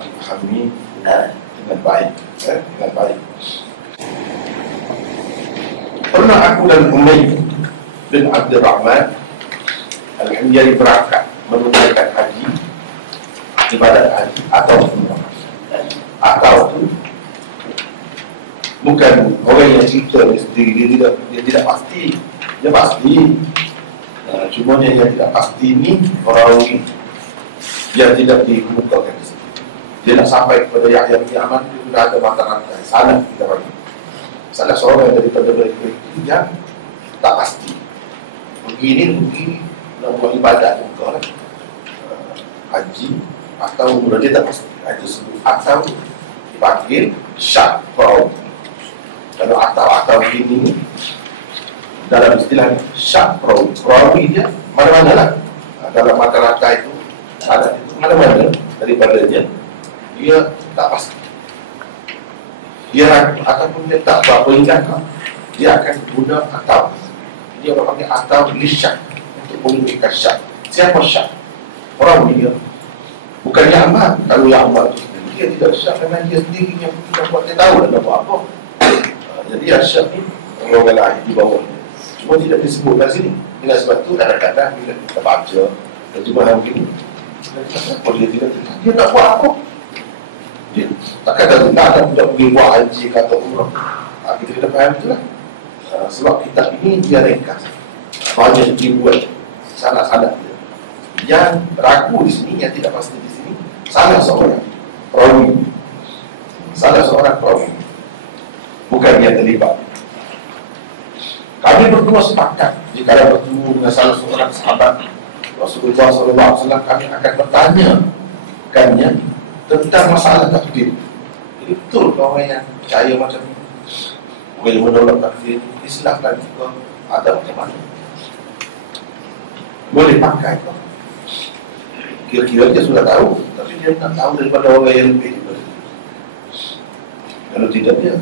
dipahami dengan baik. Dengan baik. Pernah aku dan Umayyah bin Abdul Rahman Al-Himyari berangkat menunaikan haji, ibadat haji atau umrah. Atau tu bukan orang yang cerita sendiri, dia tidak pasti. Dia pasti. Cuma yang tidak pasti ni perawi yang tidak dikemukakan di sini. Dia nak sampai kepada Yahya bin Ya'mar, dia sudah ada mata-rantai. Salah kita bagi. Salah seorang daripada mereka yang tak pasti. Begini nak buat ibadat juga lah. Haji atau umrah, dia tak pasti. Itu sebut atau dipanggil syak perawi. Kalau atau begini dalam istilah syak perawi. Perawi dia mana-mana lah. Dalam mata rantai itu ada itu mana-mana daripadanya, dia tak pasti. Dia ataupun dia tak berapa ingat, dia akan guna atau. Dia berpanggil atau lisyak untuk menunjukkan syak. Siapa syak? Orang dia. Bukan Ya'mar. Kalau Ya'mar itu sendiri, dia tidak syak kerana dia sendiri yang tidak buat, dia tahu dah buat apa. Jadi syak ni orang lain di bawah. Cuma tidak disebutkan sini. Dengan sebab itu kadang-kadang bila kita baca terjemahan begini, dia nak buat apa? Dia tak kata nak pergi buat haji kata umrah. Kita kena faham itulah. Sebab kitab ini dia ringkas. Banyak dibuat salah-salah dia. Yang ragu di sini, yang tidak pasti di sini, salah seorang perawi. Salah seorang perawi. Bukan dia terlibat. Kami berdua sepakat jika bertemu dengan salah seorang sahabat Rasulullah SAW, kami akan bertanya kannya tentang masalah takdir. Jadi betul kalau orang yang percaya macam ni, boleh menolak takdir, Islam dan juga ada macam mana, boleh pakai tak? Kira-kira dia sudah tahu, tapi dia tak tahu daripada orang yang lebih daripada dia. Kalau tidak dia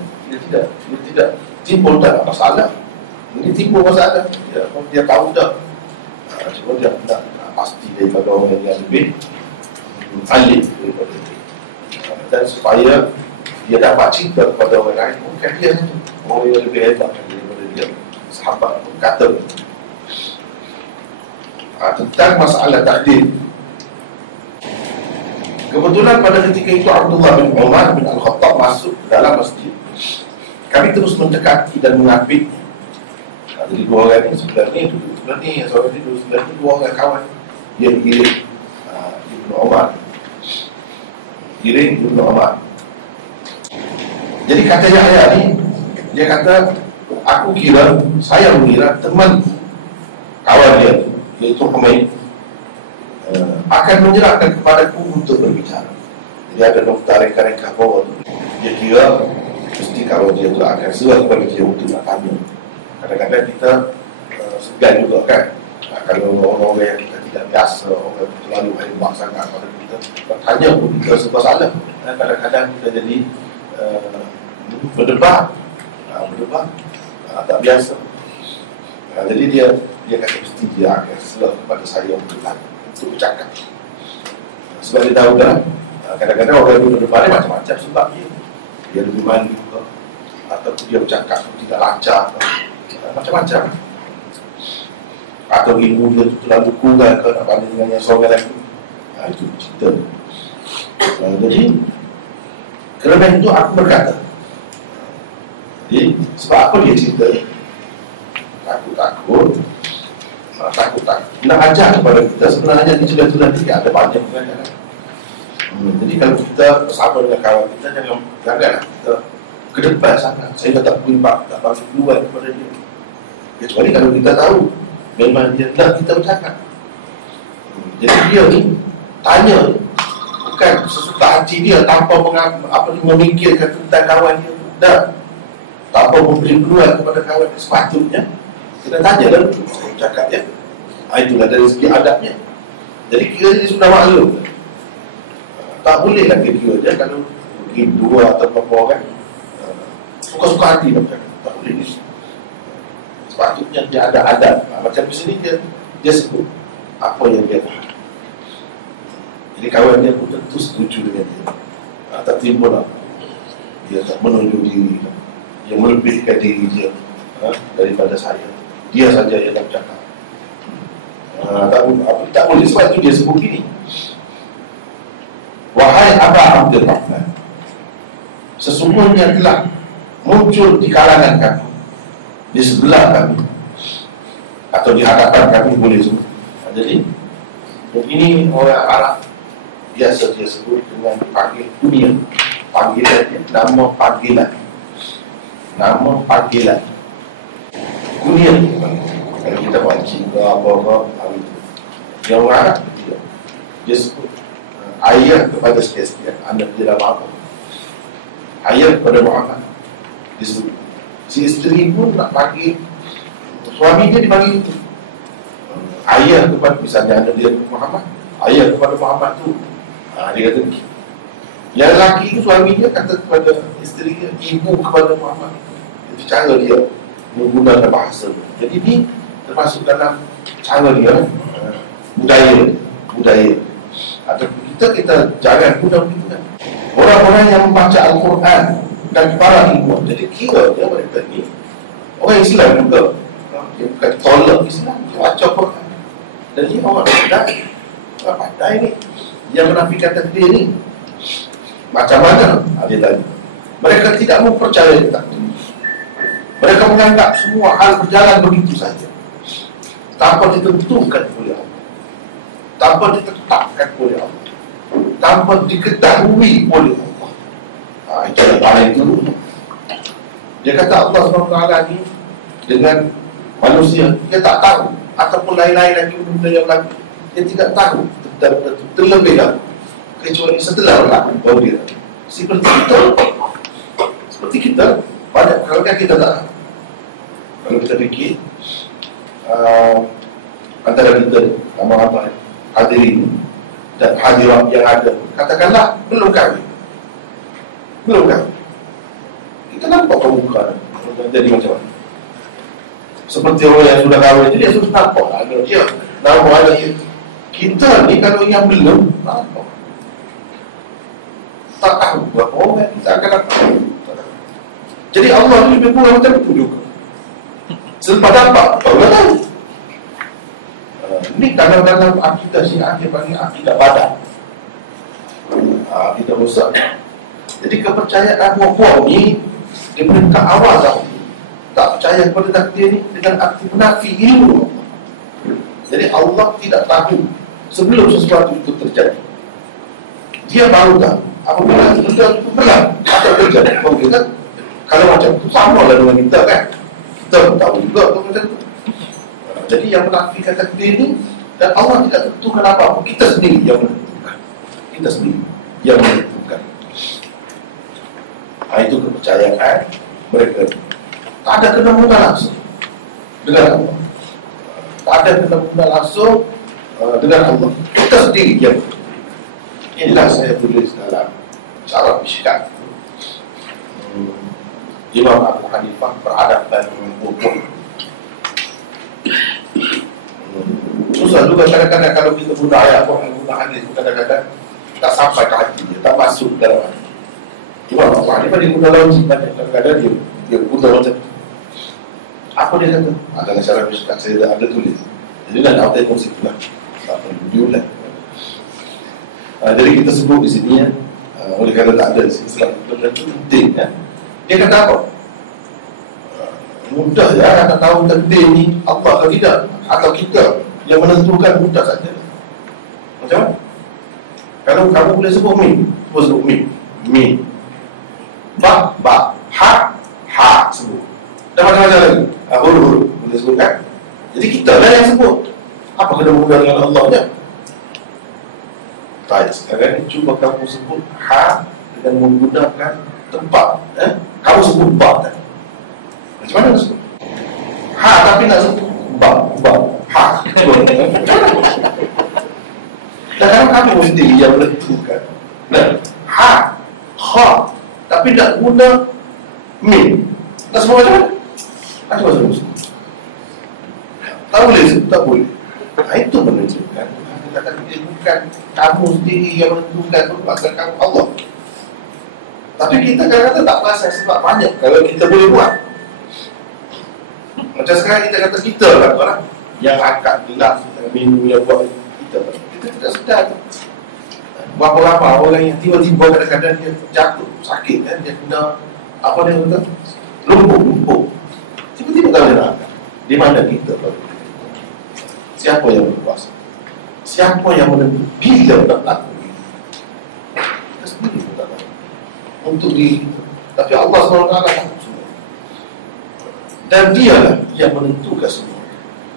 tidak tidak timbul tak masalah. Ini timbul masalah. Dia tahu tak. Cuma dia tak pasti daripada orang yang lebih alim daripada dia. Dan supaya dia dapat cinta kepada orang lain, bukan dia tu. Orang yang lebih hebat daripada dia. Sahabat pun kata tentang masalah takdir. Kebetulan pada ketika itu Abdullah bin Umar bin Al-Khattab masuk dalam masjid. Kami terus mendekati dan mengapit. Jadi dua orang ni sebelah ni, duduk sebelah ni, seorang ni duduk sebelah ni, dua orang kawan. Dia giring Ibnu Umar. Giring Ibnu Umar. Jadi kata Yahya ni, dia kata, aku kira, saya mengira teman kawan dia, iaitu Humaid, akan menyerahkan kepadaku untuk berbicara. Jadi ada nokta reka-reka bawah tu. Dia kira mesti kalau dia tu akan serah kepada dia untuk nak tanya. Kadang-kadang kita segan juga kan, kalau orang-orang yang kita tidak biasa, orang terlalu hebat sangat pada kita, tanya pun kita serba salah. Kadang-kadang kita jadi berdebat, tak biasa. Jadi dia kata mesti dia akan serah kepada saya untuk bercakap. Sebab dia tahu kan, kadang-kadang orang yang berdebat ni macam-macam sebab dia lebih malu juga, ataupun dia bercakap tidak lancar, macam-macam. Atau ilmu dia tu terlalu kurang ke nak banding dengan yang seorang lagi. Itu cerita. Jadi kerana itu aku berkata, jadi sebab apa dia cerita? Takut nak ajar kepada kita sebenarnya di sudah tidak ada banyak kan. Jadi kalau kita bersama dengan kawan kita, janganlah kita ke depan sangat. Saya tak berimbang, tak bagi keluar kepada dia. Kecuali kalau kita tahu memang dia nak kita bercakap. Jadi dia ni tanya, bukan sesuka hati dia, tanpa memikirkan tentang kawan dia. Dah, tanpa memberi peluang kepada kawan dia. Sepatutnya kita tanya lalu cakap dia. Itulah dari segi adabnya. Jadi kira dia sudah maklum. Tak boleh lah kira dia kalau pergi dua atau berapa orang suka-suka hati macam tak boleh ni. Sepatutnya dia ada adab. Macam di sini dia sebut apa yang dia faham. Jadi kawan dia pun tentu setuju dengan dia. Tak timbul lah, dia tak menunjuk diri, dia melebihkan diri dia daripada saya. Dia saja yang nak bercakap. Tak boleh. Sebab itu dia sebut gini, wahai Aba Abdul Rahman, sesungguhnya telah muncul di kalangan kami, di sebelah kami, atau di hadapan kami, boleh sebut. Jadi ini orang Arab biasa dia sebut dengan panggil dunia, panggilan dia, nama panggilan kunyah. Kalau kita baca apa-apa yang orang Arab dia sebut ayah kepada sekian-sekian, anak dia dalam apa, ayah kepada Muhammad disebut. Si isteri pun nak panggil suami dia, dipanggil itu ayah kepada, misalnya anak dia Muhammad, ayah kepada Muhammad tu, dia kata yang lelaki itu suami dia kata kepada isteri dia, ibu kepada Muhammad. Itu cara dia menggunakan bahasa. Jadi ini termasuk dalam cara dia, budaya. Atau kita jangan guna begitu kan. Orang-orang yang membaca Al-Quran dan para ilmuwan, jadi kira dia mereka ni orang Islam juga. Dia bukan tolak Islam, dia baca Quran. Dan dia orang pandai ni, yang menafikan takdir ni macam-macam. Dia tanya, mereka tidak mempercayai takdir. Mereka menganggap semua hal berjalan begitu saja, tanpa ditentukan oleh Allah, tanpa ditetapkan oleh Allah, tanpa diketahui oleh Allah. Itulah paling dulu. Dia kata Allah SWT ni dengan manusia, dia tak tahu, ataupun lain-lain lagi benda yang berlaku, dia tidak tahu terlebih dahulu, kecuali setelah berlaku baru dia tahu. Seperti kita banyak kalau kan kita tak, kalau kita fikir antara kita ramai-ramai hadirin dan hadirat yang ada, katakanlah belum kahwin, kita nampak muka Jadi macam mana? Seperti orang yang sudah kahwin, jadi dia sudah nampak lah. Dia nampak ada kita ni kalau yang belum nampak. Tak tahu berapa orang kita akan dapat. Jadi Allah ni lebih kurang macam itu juga. Selepas dapat, Allah tahu. Ini kadang-kadang akidah Syiah dia panggil akidah badan. Akidah rosak. Jadi kepercayaan buang-buang ni dia kat awal tau. Tak percaya kepada takdir ni dengan aktif menafi ilmu. Jadi Allah tidak tahu sebelum sesuatu itu terjadi. Dia baru tahu apabila benda itu benar atau terjadi. Kita kalau macam itu sama lah dengan kita kan. Kita pun tahu juga macam itu. Jadi yang menafikan takdir ni dan Allah tidak tentukan apa-apa. Kita sendiri yang menentukan. Kita sendiri yang menentukan. Itu kepercayaan mereka. Tak ada kena-mengena langsung dengan Allah. Tak ada kena-mengena langsung dengan Allah. Kita sendiri yang inilah saya tulis dalam cara Mishkat. Imam Abu Hanifah berhadapan dengan hukum. Susah juga kadang-kadang kalau kita guna ayat guna hadis, kadang-kadang tak sampai ke hati dia, tak masuk dalam hati. Imam Abu Hanifah dia guna logik, kadang-kadang dia guna macam apa dia kata? Dalam cara Mishkat saya ada tulis. Jadi dah nak tengok situ lah. Tak perlu diulang. Jadi kita sebut di sini ya, oleh kerana tak ada di sini sebab benda itu penting ya. Dia kata apa? Mudah ya nak tahu takdir ni Allah atau tidak, atau kita yang menentukan, mudah saja. Macam mana? Kalau kamu boleh sebut min, sebut min. Ba, ha sebut. Dan macam-macam lagi. Huruf boleh sebutkan. Jadi kita lah yang sebut. Apa kena menggunakan dengan Allah je? Baik, sekarang ni cuba kamu sebut ha dengan menggunakan tempat. Kamu sebut ba tadi. Macam mana sebut? Ha tapi nak sebut ba. Ha. Dan kamu sendiri yang menentukan. Ha tapi nak guna min. Nak sebut macam mana? Macam mana sebut? Tak boleh sebut, tak boleh. Itu menunjukkan dia bukan kamu sendiri yang menentukan, bukan kamu Allah. Tapi kita kadang-kadang tak perasan sebab banyak kalau kita boleh buat. Macam sekarang kita kata kita lah orang yang angkat gelas, minum yang buat kita tidak sedar. Berapa-berapa orang yang tiba-tiba kadang-kadang dia jatuh sakit kan, dia kena apa dia kata lumpuh. Tiba-tiba tak boleh nak angkat. Di mana kita baru? Siapa yang berkuasa? Siapa yang menentu? Bila nak lakukan? Kita sendiri pun tak tahu. Untuk diri kita. Tapi Allah SWT tahu semua. Dan dialah yang menentukan semua.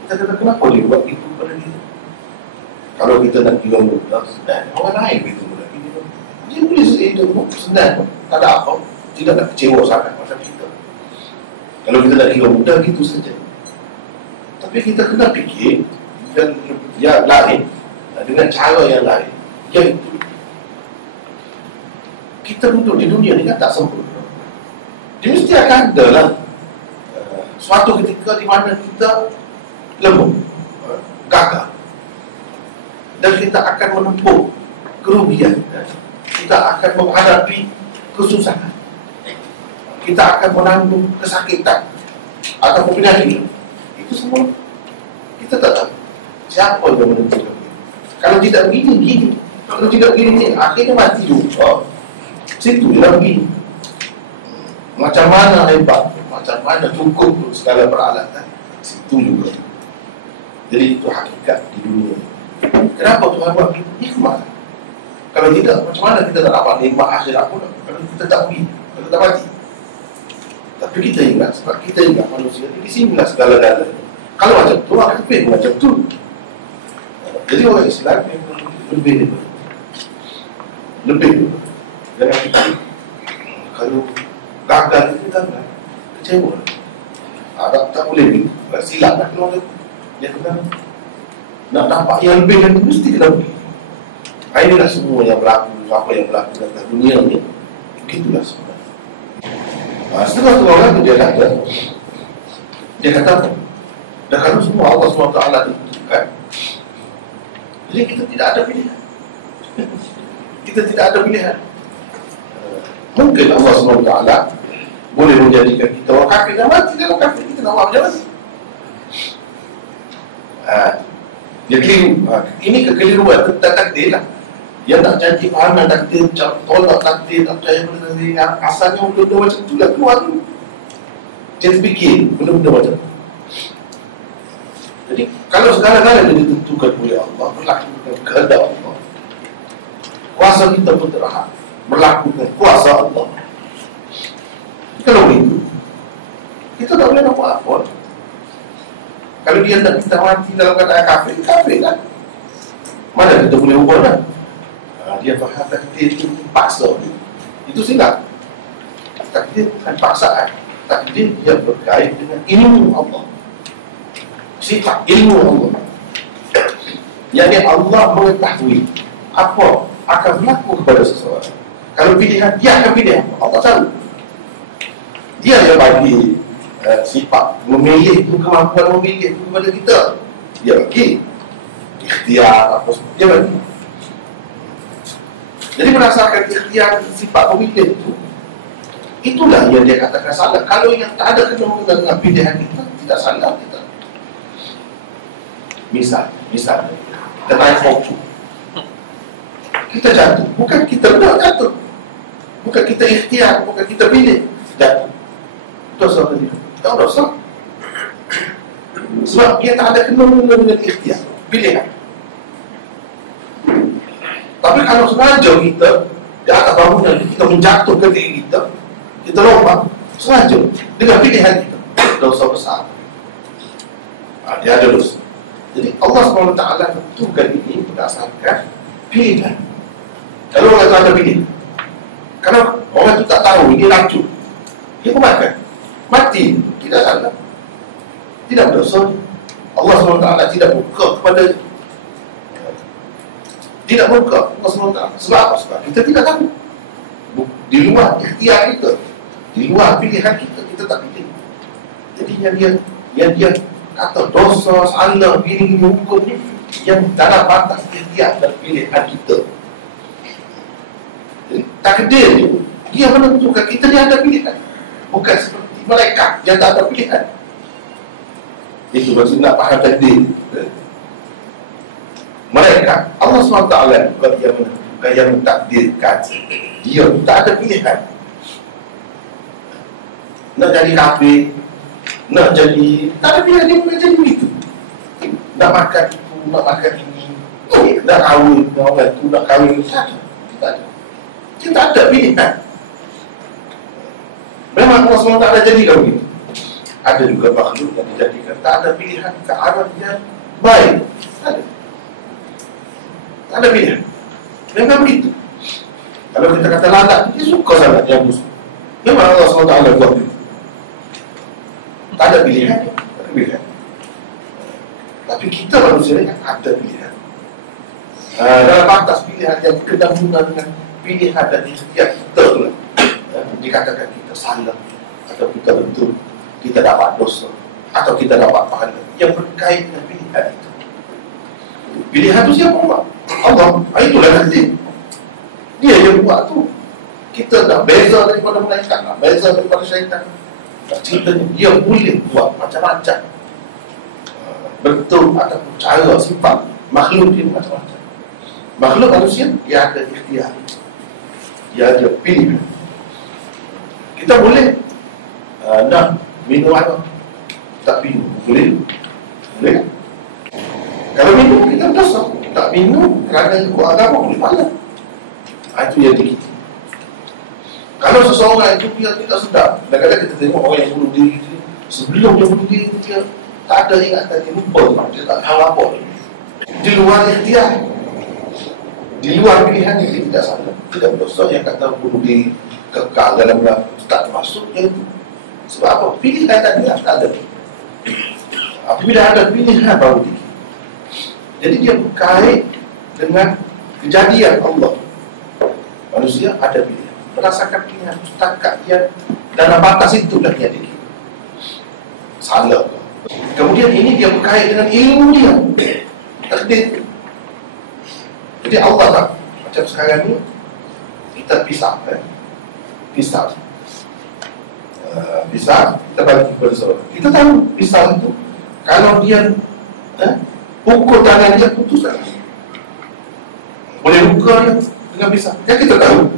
Kita kata kenapa dia buat itu pada kita? Kalau kita nak kira mudah, senang. Orang lain begitu mudah kira. Dia boleh hidup senang. Tak ada apa. Tidak nak kecewa sangat macam kita. Kalau kita nak kira mudah, gitu saja. Tapi kita kena fikir dan yang lain dengan cara yang lain. Iaitu kita duduk di dunia ni kan tak sempurna. Dia mesti akan ada lah suatu ketika di mana kita lemah, gagal, dan kita akan menempuh kerugian. Kita akan menghadapi kesusahan. Kita akan menanggung kesakitan atau penyakit. Itu semua kita tak tahu. Siapa yang menentukan? Kalau tidak begini. Kalau tidak begini, akhirnya mati juga. Situ dia begini. Macam mana hebat, macam mana cukup segala peralatan, situ juga. Jadi itu hakikat di dunia. Kenapa Tuhan buat hikmah? Kalau tidak, macam mana kita tak dapat nikmat akhirat pun? Kalau kita tak begini, kalau tak mati. Tapi kita ingat, sebab kita ingat manusia di sinilah segala-galanya. Kalau macam tu, akan lebih macam tu. Jadi orang Islam yang lebih jangan kita kalau gagal itu kan kecewa. Tak boleh ni silap nak keluar dia kena nak dapat yang lebih dan mesti kena pergi. Inilah semua yang berlaku, apa yang berlaku dalam dunia ni, begitulah sebenarnya. Setengah-setengah orang dia kata, dah kalau semua Allah SWT tentukan, jadi kita tidak ada pilihan. Kita tidak ada pilihan. Mungkin Allah SWT boleh menjadikan kita orang kafir dan mati dalam kafir, kita nak buat macam mana? Dia keliru. Ini kekeliruan tentang takdir lah. Yang tak janji pahaman takdir, tolak takdir, tak percaya benda takdir, asalnya benda-benda macam tu lah keluar dulu. Dia terfikir benda-benda macam tu. Jadi kalau segala-galanya ditentukan oleh Allah, melakukan kehendak Allah, kuasa kita pun terhad melakukan kuasa Allah. Kalau begitu, kita tak boleh nak buat apa. Kalau dia nak kita mati dalam keadaan kafir, kafir lah. Mana kita boleh ubah lah. Dia faham takdir itu paksa. Itu silap. Takdir bukan paksaan. Takdir yang berkait dengan ilmu Allah, sifat ilmu Allah. Yang Allah mengetahui apa akan berlaku kepada seseorang. Kalau pilihan, dia akan pilih apa? Allah tahu. Dia yang bagi sifat memilih itu, kemampuan memilih itu kepada kita. Dia bagi ikhtiar apa semua, dia bagi. Jadi berdasarkan ikhtiar sifat memilih itu, itulah yang dia katakan salah. Kalau yang tak ada kena dengan pilihan kita, tidak salah kita. Misal kita naik foto, kita jatuh, bukan kita nak jatuh, bukan kita ikhtiar, bukan kita pilih, jatuh. Dosa ke tidak? Tak dosa. Sebab dia tak ada kena dengan ikhtiar, pilihan. Tapi kalau sengaja kita di atas bangunan kita menjatuhkan diri kita, kita lompat sengaja dengan pilihan kita, dosa besar. Dia ada dosa. Jadi Allah SWT tentukan ini berdasarkan pilihan. Kalau orang itu ada pilihan, kalau orang itu tak tahu ini racun, dia pun makan, mati, tidak salah, tidak berdosa. Allah SWT tidak buka kepada, tidak buka Allah SWT. Sebab apa? Sebab kita tidak tahu. Di luar ikhtiar kita, di luar pilihan kita, kita tak pilih. Jadi yang dia kata dosa, salah, gini hukum ni, yang dalam batas ikhtiar dan pilihan kita. Jadi, takdir ni, dia menentukan kita ni ada pilihan. Bukan seperti malaikat yang tak ada pilihan. Itu maksud nak faham takdir. Malaikat, Allah SWT bukan yang mentakdirkan. Dia tak ada pilihan. Nak jadi kafir, nak jadi, tak ada pilihan, dia boleh jadi begitu. Nak makan itu, nak makan ini, nak kahwin dengan orang itu, nak kahwin itu, tak ada. Dia tak ada pilihan. Memang Allah SWT tak ada jadikan begitu. Ada juga makhluk yang dijadikan tak ada pilihan ke arah yang baik. Tak ada. Tak ada pilihan. Memang begitu. Kalau kita kata lalat, dia suka sangat yang musuh. Memang Allah SWT buat begitu. Tak ada pilihan. Tak ada pilihan. Tapi kita manusia yang ada pilihan. Dalam batas pilihan yang kedahuluan dengan pilihan dan ikhtiar kita tu lah, dikatakan kita salah atau kita betul, kita dapat dosa atau kita dapat pahala yang berkait dengan pilihan itu. Pilihan itu siapa buat? Allah. Itulah nanti dia yang buat tu. Kita nak beza daripada malaikat, nak beza daripada syaitan. Ceritanya dia boleh buat macam-macam, betul ataupun cara sifat makhluk dia macam-macam. Makhluk manusia dia ada ikhtiar, dia ada pilihan. Kita boleh nak minum air tak minum, boleh? Boleh? Kalau minum kita dosa, tak minum kerana ikut agama boleh pahala. Itu yang kita. Kalau seseorang itu dia tidak sedar, kadang-kadang kita tengok orang yang bunuh diri itu, sebelum dia bunuh diri itu dia tak ada ingatan, dia lupa, dia tak tahu apa. Di luar ikhtiar, di luar pilihan dia tidak salah, tidak berdosa. Yang kata bunuh diri kekal dalam neraka tak termasuk dia itu. Sebab apa? Pilihan tadi tak ada. Apabila ada pilihan baru dia. Jadi dia berkait dengan kejadian Allah. Manusia ada pilihan. Berdasarkan pilihan, setakat dia dalam batas itu dah dia dikit. Salah. Kemudian ini dia berkait dengan ilmu dia, takdir. Jadi Allah tak macam sekarang ni kita pisah, pisah, kita bagi kepada seorang. Kita tahu pisah itu kalau dia pukul tangan dia putus tak? Boleh luka dia dengan pisah. Kan kita tahu.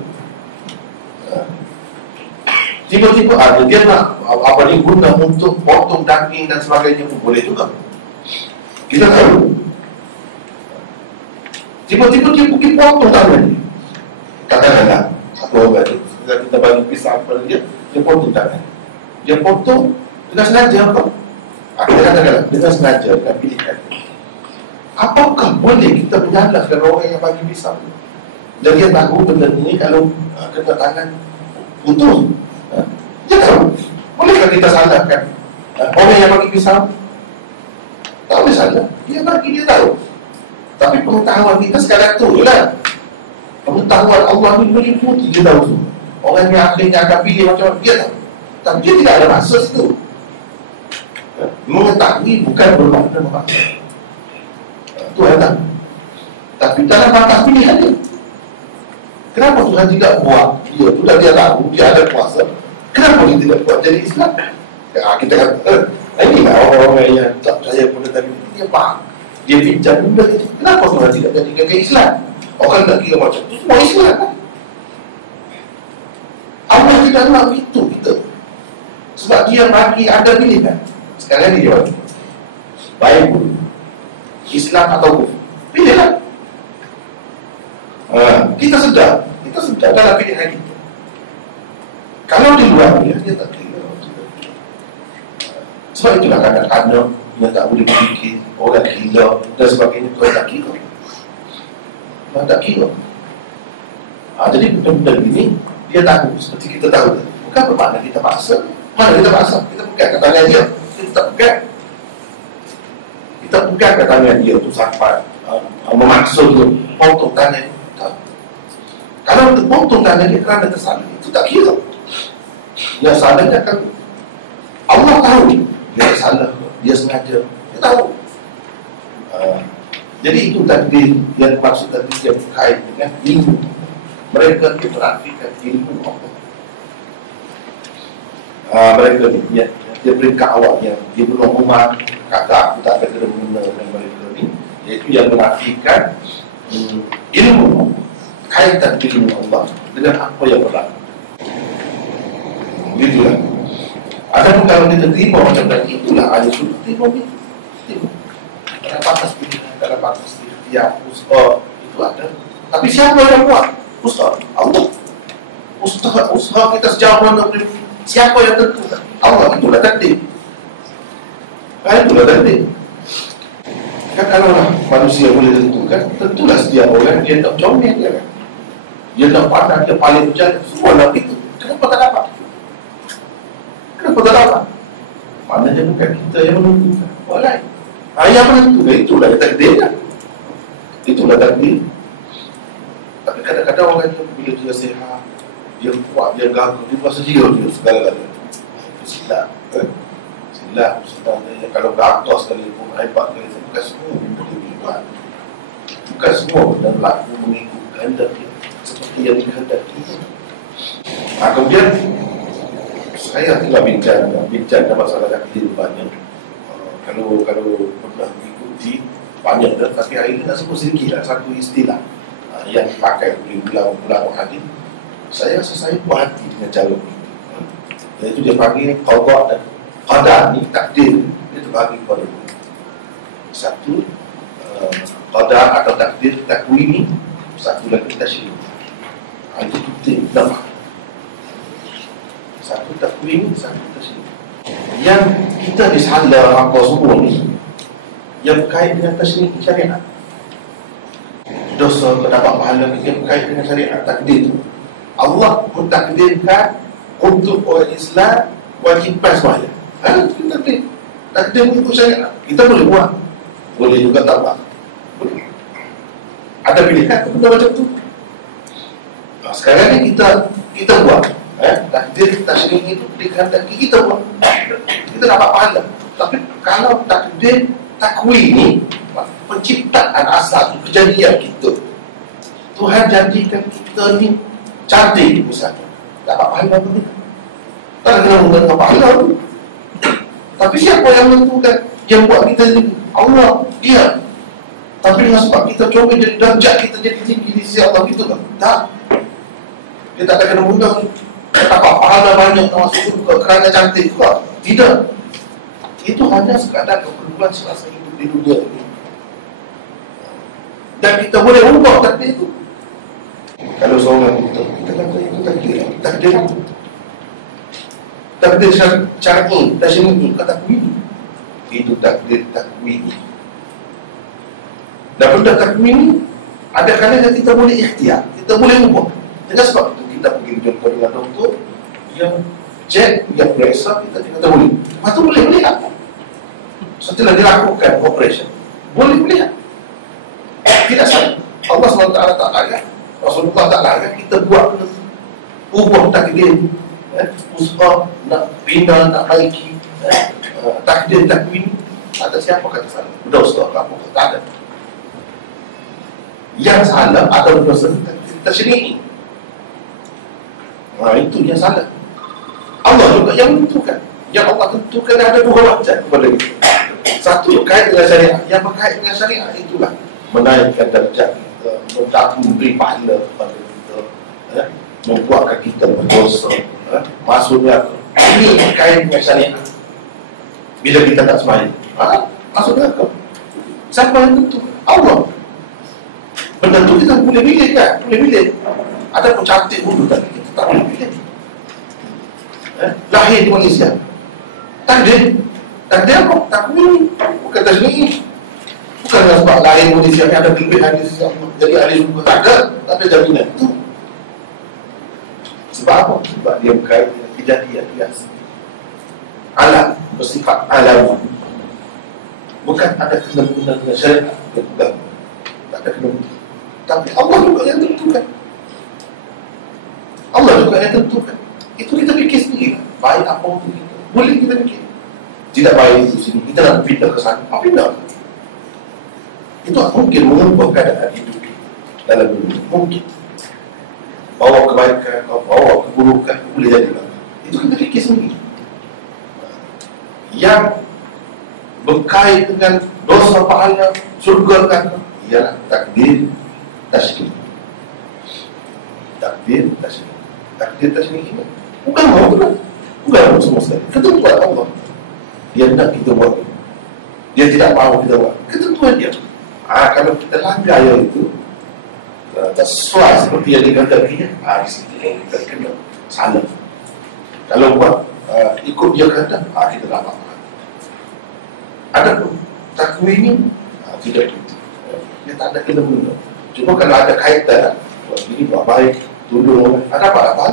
Tiba-tiba ada dia nak apa ni guna untuk potong daging dan sebagainya pun boleh juga. Kita tahu. Tiba-tiba dia pergi potong tangan dia. Katakanlah apa orang tu, kita bagi pisau kepada dia, dia potong tangan. Dia potong dengan sengaja apa? Kita katakanlah dengan sengaja, dengan pilihan. Apakah boleh kita menyalahkan orang yang bagi pisau? Dan dia tahu benda ini kalau kena tangan putus. Dia tahu. Bolehkah kita salahkan orang yang bagi pisau? Tak boleh salah. Dia bagi, dia tahu. Tapi pengetahuan kita sekarang tu lah. Pengetahuan Allah ni meliputi, dia tahu tu. Orang yang akhirnya akan pilih macam mana, dia tahu. Tapi dia tidak ada masa situ. Mengetahui bukan bermakna memaksa. Itu yang tahu. Tapi dalam batas pilihan dia. Kenapa Tuhan tidak buat dia tu, dah dia tahu, dia ada kuasa. Kenapa dia tidak buat jadi Islam? Kita kata, inilah orang-orang yang tak percaya pada tadi. Dia faham, dia bincang benda itu. Kenapa Tuhan tidak jadikan ke Islam? Orang nak kira macam tu, semua Islam kan? Allah tidak nak itu kita. Sebab dia bagi ada pilihan. Sekarang ni dia bagi baik pun Islam atau kufur, pilihlah. Kita sedar dalam pilihan kita. Kalau di luar dia tak kira. Sebab itulah kadang-kadang dia tak boleh berfikir, orang gila dan sebagainya. Tuhan tak kira. Tuhan tak kira. Jadi benda-benda ini dia tahu, seperti kita tahu. Bukan bermakna kita paksa. Mana kita paksa? Kita pegang ke tangan dia. Kita tak pegang. Kita pegang ke tangan dia tu sampai memaksa dia potong tangan. Kalau untuk potong tangan dia kerana kesalahan, itu tak kira. Yang salahnya kan Allah tahu dia salah, dia sengaja, dia tahu. Jadi itu takdir yang maksud tadi dia berkait dengan ilmu. Mereka menafikan ilmu Allah. Mereka ni dia peringkat awalnya, dia belum Umar kata aku tak ada kena dengan mereka ni, iaitu yang menafikan ilmu, kaitan ilmu Allah dengan apa yang berlaku. Begitulah. Adapun kalau kita terima macam tadi, itulah ahli sunnah. Terima itu. Dalam batas pilihan, dalam batas ikhtiar, usaha, itu ada. Tapi siapa yang buat? Usaha. Allah. Usaha kita sejauh mana boleh. Siapa yang tentukan? Allah. Itulah takdir. Itulah takdir. Kan kalaulah manusia boleh tentukan, tentulah setiap orang dia tak comel dia kan. Dia tak pandang, dia paling berjalan. Semua nak itu. Kenapa tak dapat? Kenapa tak dapat? Maknanya bukan kita yang menentukan. Orang lain. Yang menentukan, itulah takdirnya. Itulah takdir. Tapi kadang-kadang orang itu bila dia sihat, dia kuat, dia gagah, dia merasa dia segala-galanya. Silap. Silap. Kalau gagah sekali pun, hebat sekali, bukan semua benda dia buat. Bukan semua benda berlaku mengikut kehendak dia, seperti yang dikehendaki. Kemudian saya tinggal bincang dalam masalah takdir banyak. Kalau pernah mengikuti banyak dah, tapi hari ini nak sebut sedikit lah satu istilah yang dipakai oleh ulama hadis. Saya puas hati dengan cara itu. Iaitu dia panggil qada dan qadar ni takdir. Dia terbagi kepada satu qadar atau takdir takwini, satu lagi tasyri'. Itu penting nama. Satu takwini, satu tasyri'. Yang kita disalah apa semua ni yang berkait dengan tasyri' syariat. Dosa terdapat pahala yang berkait dengan syariat takdir tu. Allah mentakdirkan untuk orang Islam wajib pas sembahyang. Itu takdir. Takdir mengikut syariat. Kita boleh buat, boleh juga tak buat. Boleh. Ada pilihan benda macam tu. Sekarang ni kita buat. Takdir tasyrik itu dikehendaki kita pun kita dapat pahala. Tapi kalau takdir takwini, penciptaan asal kejadian kita, Tuhan jadikan kita ni cantik misalnya, dapat pahala pun kita tak kena menggunakan pahala. Tapi siapa yang menentukan? Yang buat kita ni Allah, dia. Tapi dengan sebab kita cuba jadi darjat kita jadi tinggi di sisi Allah gitu kan? Tak. Dia tak ada kena menggunakan. Dapat pahala banyak masuk surga kerana cantik juga. Tidak. Itu hanya sekadar keperluan semasa hidup di dunia ini. Dan kita boleh ubah takdir itu. Kalau seorang kita kata itu takdir syar'i, tasyri'i, takwini. Itu takdir takwini. Dan benda takwini ada kalanya kita boleh ikhtiar, kita boleh ubah. Dengan sebab itu kita pergi jumpa dengan doktor yang cek, yang periksa, kita boleh. Lepas tu boleh melihat. Setelah dilakukan operation, boleh melihat. Tidak salah. Allah SWT tak layak, Rasulullah tak layak kita buat ubah takdir. Usaha nak pindah, nak baiki takdir takwini. Ada siapa kata salah? Dosa apa? Tak ada. Yang salah atau dosa takdir tasyri'i. Itu yang salah. Allah juga yang menentukan. Yang Allah tentukan ada dua macam kepada kita. Satu yang kait dengan syariat, yang berkait dengan syariat itulah menaikkan darjat kita, memberi pahala kepada kita, membuatkan kita berdosa, maksudnya ini berkait dengan syariat. Bila kita tak sembahyang, masuk neraka. Siapa yang tentu? Allah. Benda tu kita boleh pilih kan? Boleh pilih. Ada pun cantik dulu tapi kita tak boleh pilih. Lahir di Malaysia, takdir apa? Takwini, bukan tasyri'i. Bukan sebab lahir di Malaysia ni ada kelebihan di sisi Allah jadi ahli syurga. Tak ada jaminan itu. Sebab apa? Sebab dia berkait dengan kejadian biasa, alam, bersifat alami. Bukan ada kena-guna dengan syariat, bukan. Tak ada kena-guna. Tapi Allah juga yang tentukan. Allah juga yang tentukan. Itu kita fikir sendiri. Baik apa untuk kita, boleh kita fikir. Tidak baik di sini, kita nak pindah ke sana, pindah. Itu mungkin mengubah keadaan hidup dalam dunia. Mungkin bawa kebaikan, bawa keburukan, boleh jadi lah. Itu kita fikir sendiri. Yang berkait dengan dosa pahala, surga kan, ialah takdir tasyri'i. Takdir tasyri'i. Takdir tasyri'i ini bukan mau benar, bukan mau semua sekali. Ketentuan Allah. Dia nak kita buat, dia tidak mahu kita buat. Ketentuan dia. Kalau kita langgar yang itu, tak sesuai seperti yang dikatakan dia, di situ kita kena salah. Kalau buat ikut dia kata, kita tak apa-apa. Ada pun takwini tidak begitu. Dia tak ada kena guna. Cuma kalau ada kaitan, buat ini buat baik, tolong orang, ada apa-apa.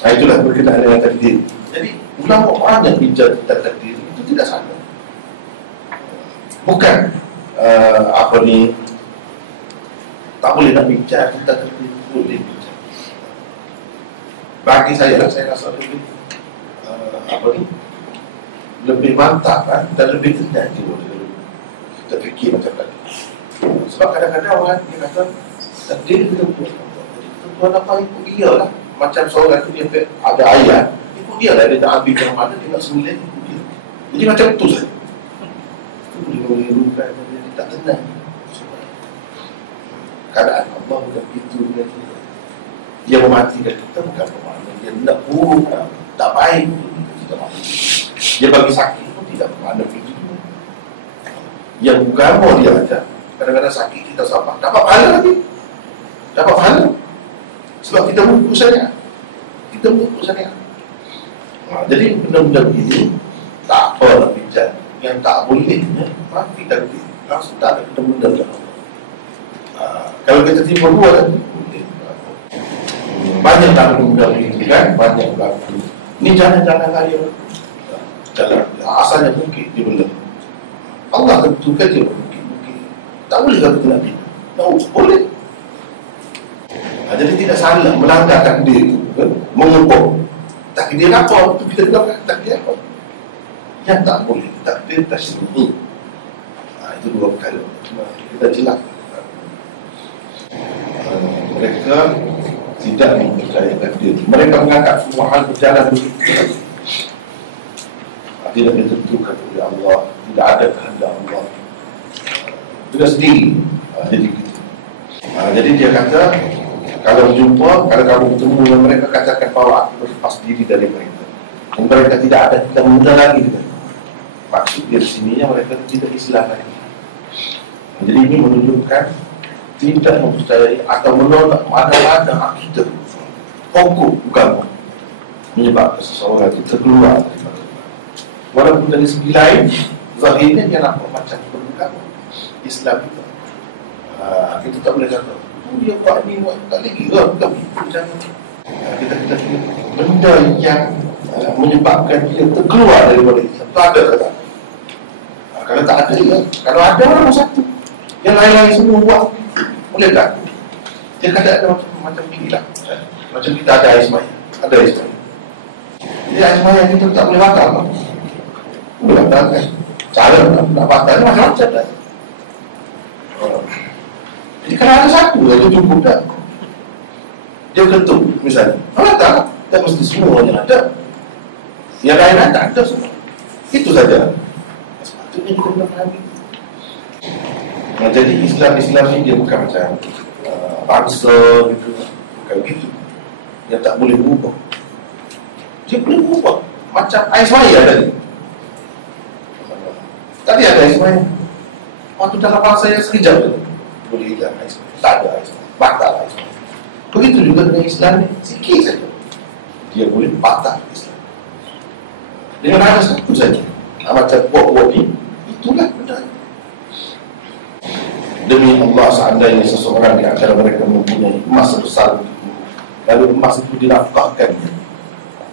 Itulah berkenaan dengan takdir. Jadi ulama banyak bincang tentang takdir, itu tidak salah. Bukan tak boleh nak bincang tentang takdir, boleh bincang. Bagi saya rasa lebih mantap dan lebih tenang jiwa kita fikir macam tadi. Sebab kadang-kadang orang dia kata takdir itu tentuan apa ikut dia lah. Macam seorang tu dia ada ayat, ikut dia lah, dia tak ambil yang mana, dia nak sembilan ikut dia. Jadi macam tu saja. Itu boleh menimbulkan dia tak tenang. Keadaan Allah bukan begitu dengan kita. Dia mematikan kita bukan bermakna dia nak buruk, tak baik, kita mati. Dia bagi sakit pun tidak bermakna begitu. Yang agama dia ajar, kadang-kadang sakit kita sabar, dapat pahala lagi, dapat pahala. Sebab kita buku syariat, kita buku syariat. Jadi benda-benda begini tak apa nak bincang. Yang tak boleh mati takdir, langsung tak ada benda-benda dalam Allah. Kalau kita tiba dua tadi, banyak tak benda begini kan, banyak berlaku. Ini jangan-jangan kali jalan asalnya mungkin dia benda. Allah tentukan dia mungkin. Tak boleh kalau kita nak pindah. Boleh. Jadi tidak salah melanggar takdir itu, kan? Mengubah takdir apa itu kita gunakan takdir apa yang tak boleh, takdir tasyri'i. Itu dua perkara kita jelas. Mereka tidak mempercayai takdir. Mereka menganggap semua hal berjalan begitu. Tidak ditentukan oleh Allah, tidak ada kehendak Allah. Sudah sendiri. Jadi gitu. Jadi dia kata, kalau jumpa, kalau kamu bertemu dengan mereka, katakan bahwa aku berlepas diri dari mereka. Dan mereka tidak ada, tidak mudah lagi. Maksud di sininya mereka tidak Islam lagi. Jadi ini menunjukkan tidak mempercayai atau menolak mana-mana akidah pokok agama menyebabkan seseorang itu terkeluar daripada walaupun dari segi lain zahirnya dia nampak macam beragama Islam itu. Kita tak boleh kata dia buat ni buat tak lagi bukan jangan. Kita benda yang menyebabkan dia terkeluar daripada Islam tak ada kata. Kalau tak ada ya, kalau ada orang satu yang lain-lain semua buat boleh tak? Dia kata ada macam ni lah. Macam kita ada air semaya, ada air semaya. Jadi air semaya kita tak boleh batal kan? Boleh batal kan? Cara nak batal ni macam-macam lah. Jadi kalau ada satu dia cukup tak? Dia ketuk misalnya, batal tak mesti semua yang ada. Yang lain tak ada semua. Itu saja. Sepatutnya kita kena fahami. Jadi Islam ni dia bukan macam bangsa gitu, bukan begitu. Dia tak boleh berubah. Dia boleh berubah. Macam air semaya tadi. Tadi ada air semaya. Waktu dalam bangsa yang sekejap tu boleh hilang air semaya. Tak ada air semaya. Batal air semaya. Begitu juga dengan Islam ni, sikit saja dia boleh batal Islam. Dengan ada satu saja. Macam buat-buat ni, itulah benda. Demi Allah, seandainya seseorang di antara mereka mempunyai emas sebesar lalu emas itu dinafkahkannya,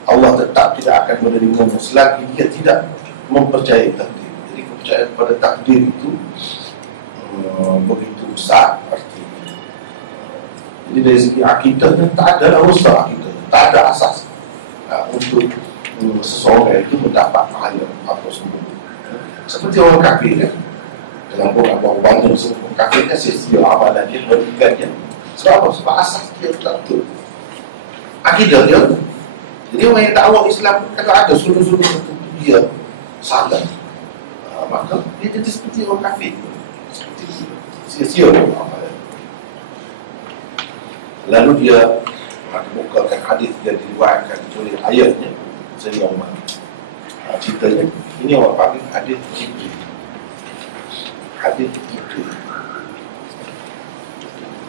Allah tetap tidak akan menerimanya selagi dia tidak mempercayai takdir. Jadi kepercayaan kepada takdir itu begitu besar artinya. Jadi dari segi akidahnya tak ada usaha akidah, tak ada asas untuk seseorang itu mendapat pahala apa semua. Seperti orang kafir kan, dalam orang banyak semua kafirnya sia-sia amalan dia, merugikan dia. Sebab apa? Sebab asas dia tak betul, akidah dia. Jadi orang yang tak awak Islam, kalau ada sudut-sudut tertentu dia salah, maka dia jadi seperti orang kafir, seperti sia-sia amalan. Lalu dia bukakan hadis yang diriwayatkan oleh ayatnya Sayyidina Umar. Ceritanya ini orang panggil hadis Jibril. Hadis Jibril.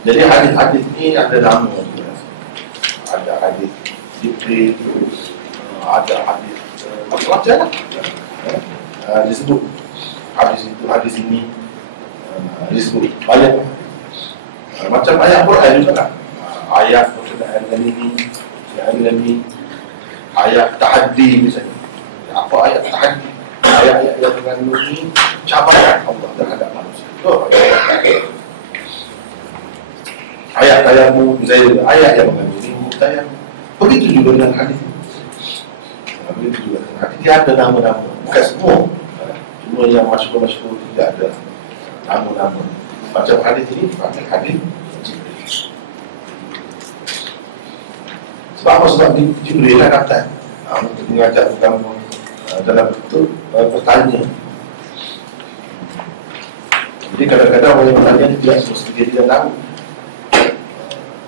Jadi hadis-hadis ini ada nama dia. Ada hadis Jibril, ada hadis macam-macam lah. Disebut hadis itu, hadis ini disebut banyak. Macam ayat Quran juga lah. Ayat berkenaan dengan ini, ayat tahaddi misalnya. Apa ayat tahaddi? Ayat-ayat yang mengandungi cabaran Allah terhadap manusia. Ayat tayammum, misalnya ayat yang mengandungi tayammum. Begitu juga dengan hadis. Begitu juga dengan hadis. Dia ada nama-nama, bukan semua. Cuma yang masyhur-masyhur tidak ada nama-nama. Macam hadis ini, hadis Jibril. Sebab apa? Sebab Jibril lah datang untuk mengajar agama dalam bentuk bertanya. Jadi kadang-kadang orang yang bertanya dia semestinya dia tahu.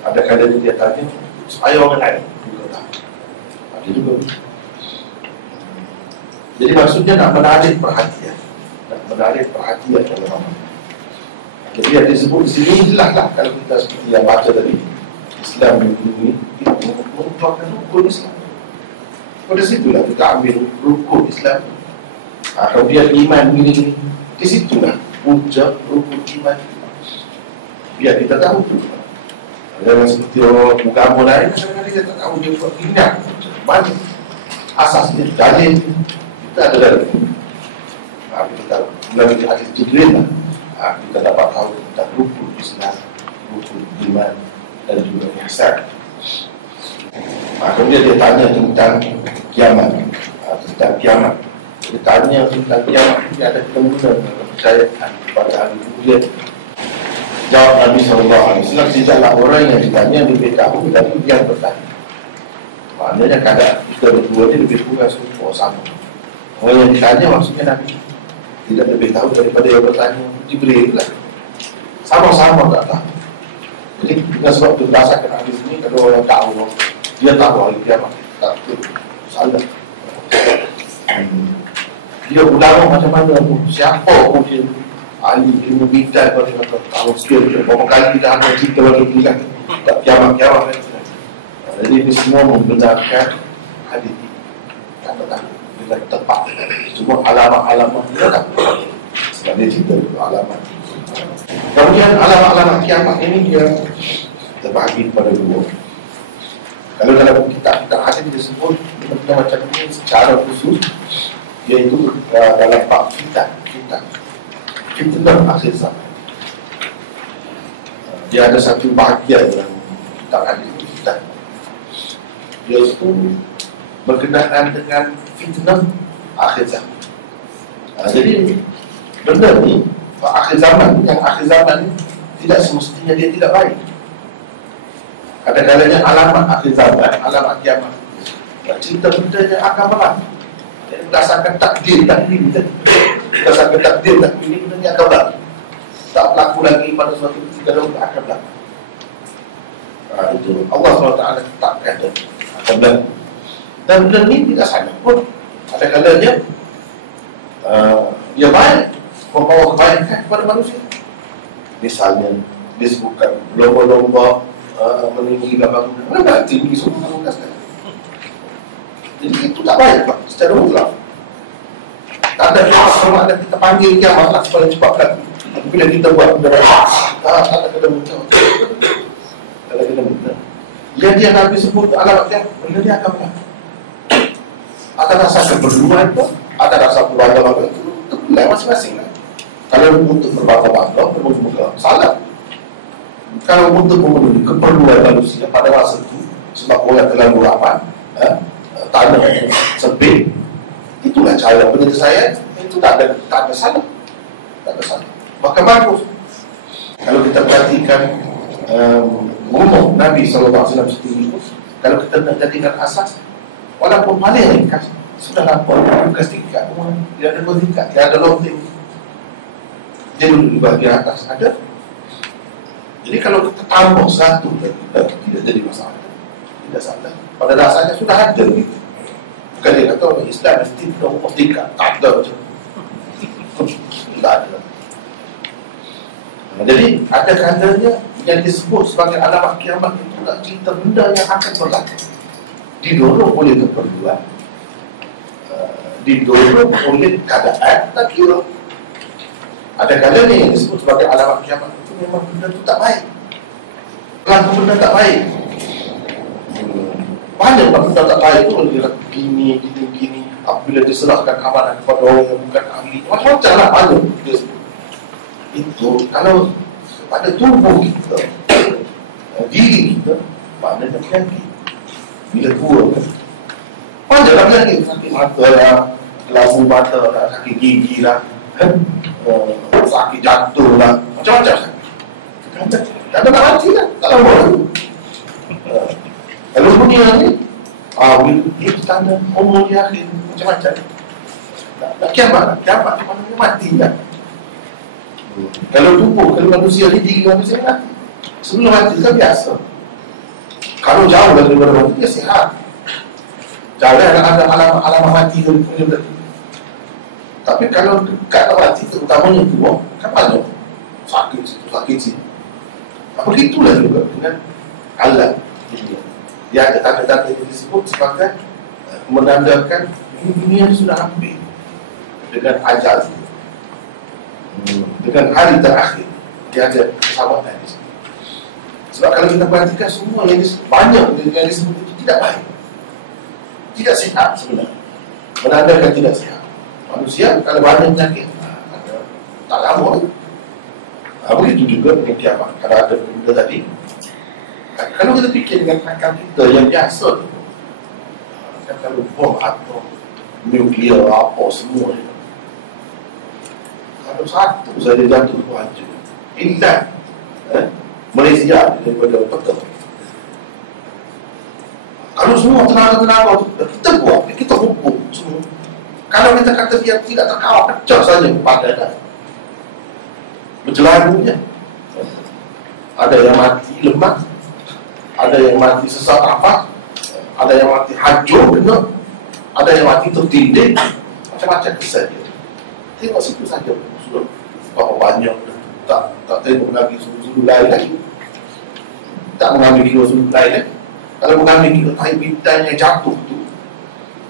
Ada kadang dia tanya supaya orang lain juga tahu. Ada juga. Jadi maksudnya nak menarik perhatian, dalam amal. Jadi yang disebut di sini jelaslah kalau kita seperti yang baca tadi, Islam ini merupakan rukun Islam. Pada situlah kita ambil rukun Islam. Kalau dia iman begini, di situlah puncak rukun iman. Biar kita tahu tu. Jangan seperti orang agama lain, kadang-kadang dia tak tahu dia buat ingat. Banyak asasnya, dalil kita ada dalil. Kita tahu melalui hadis Jibril lah, kita dapat tahu tentang rukun Islam, rukun iman. dan juga ihsan. Kemudian dia tanya tentang kiamat. Tentang kiamat. Dia tanya tentang kiamat. Dia ada kemungkinan kepercayaan pada hari kemudian. Jawab Nabi SAW, tidaklah orang yang ditanya lebih tahu tapi dia bertanya. Maknanya kadang kita berdua ni lebih kurang semua sama. Orang yang ditanya maksudnya Nabi tidak lebih tahu daripada yang bertanya. Jibril lah. Sama-sama tak tahu. Jadi dengan sebab itu berdasarkan hadis ini, kalau orang tahu, dia tahu hari kiamat. Tak betul. Salah. Dia ulama macam-mana pun, siapa pun dia ahli ilmu bidang, kalau dia kata tahu skill dia, berapa kali dah ada cerita bagi dia tak kiamat-kiamat kan. Jadi ini semua membenarkan hadis ini. Tak dia tepat. Cuma alamat-alamat dia tak sebab dia cerita alamat. Kemudian alamat-alamat kiamat ini dia terbagi pada dua. Kalau dalam kitab hadis disebut benda macam ini secara khusus, iaitu dalam bab fitnah akhir zaman. Dia ada satu bahagian dalam kitab hadis fitnah, iaitu berkenaan dengan fitnah akhir zaman. Jadi benda ni akhir zaman ni tidak semestinya dia tidak baik. Kadang-kadangnya alamat akhir zaman, alamat kiamat, cerita benda yang akan berlaku. Berdasarkan takdir ini, berdasarkan takdir ini, benda yang akan berlaku. Tak berlaku lagi pada suatu ketika dan akan berlaku. Itu Allah SWT tetapkan akan berlaku. Dan benda ini tidak salah pun. Kadang-kadangnya dia baik, membawa kebaikan kepada manusia. Misalnya disebutkan lomba-lomba meninggi gambar kuda, mana tinggi semua kuda. Jadi itu tak baik Pak, secara mutlak. Tak ada bermakna kita panggil kiamat lah supaya cepatkan. Bila kita buat benda tak ada kena mutlak. Tak ada kena mutlak. Yang dia Nabi sebut alamat kiamat, benda dia akan berlaku. Ada rasa keperluan tu, ada rasa berbangga-bangga itu terpilih masing-masing lah. Kalau untuk berbangga-bangga, bermuka-muka, salah. Kalau untuk memenuhi keperluan manusia pada masa itu, sebab orang terlalu ramai, tanah sempit, itulah cara penyelesaian. Itu tak ada salah, tak ada salah. Maka bagus kalau kita perhatikan umum Nabi SAW sendiri. Kalau kita nak jadikan asas, walaupun paling ringkas, sudah nampak ringkas tingkat, dia ada tingkat, dia ada loading, dia duduk di bahagian atas ada. Jadi kalau kita tambah satu, tidak jadi masalah, tidak salah. Pada dasarnya sudah ada gitu. Bukan dia kata orang Islam mesti nombor tingkat, tak ada macam tidak ada. Jadi ada kalanya yang disebut sebagai alamat kiamat itu nak cerita benda yang akan berlaku, didorong oleh keperluan, didorong oleh keadaan tak kira. Ada kalanya yang disebut sebagai alamat kiamat itu memang benda itu tak baik, berlaku benda tak baik. Banyak benda tak baik itu dia gini. Apabila diserahkan amanah kepada orang yang bukan ahli, macam-macam lah banyak dia sebut. Itu kalau pada tubuh kita, diri kita, maknanya penyakit. Bila tua kan, banyak penyakit, sakit mata lah, labu mata lah, sakit gigi lah, sakit jantung lah, macam-macam sakit. Tak ada nak mati lah, tak lama lagi. Kalau dunia ni, dia tanda umur dia akhir, macam-macam. Nak kiamat maknanya mati lah. Kalau tubuh, kalau manusia ni, diri manusia mati. Sebelum mati kan biasa. Kalau jauh daripada mati, dia sihat. Jangan ada alamat mati dari punya berarti. Tapi kalau dekat mati, terutamanya tua, kan banyak sakit situ. Begitulah juga dengan alam dunia. Dia ada tanda-tanda yang disebut sebagai menandakan dunia sudah hampir dengan ajal, dengan hari terakhir. Dia ada kesamaan di sini. Sebab kalau kita perhatikan semua yang disebut, banyak yang disebut itu tidak baik, tidak sihat sebenarnya, menandakan tidak sihat. Manusia kalau banyak penyakit, tak lama. Begitu juga dengan kiamat. Kalau ada benda tadi, Kalau kita fikir dengan akal kita yang biasa tu, kan kalau bom atau nuklear apa semua ni, kalau satu saja jatuh tu hancur. Indah Malaysia daripada peta. Kalau semua tenaga-tenaga tu kita buat, kita hukum semua. Kalau kita kata dia tidak terkawal, pecah saja badan berjelarunya. Ada yang mati lemas, ada yang mati sesak nafas, ada yang mati hancur kena, ada yang mati tertindih, macam-macam kisah dia. Tengok situ saja sudah berapa banyak tak tengok lagi sudut lain lagi, tak mengambil kira sudut lain lagi. Kalau mengambil kira tahi bintang yang jatuh tu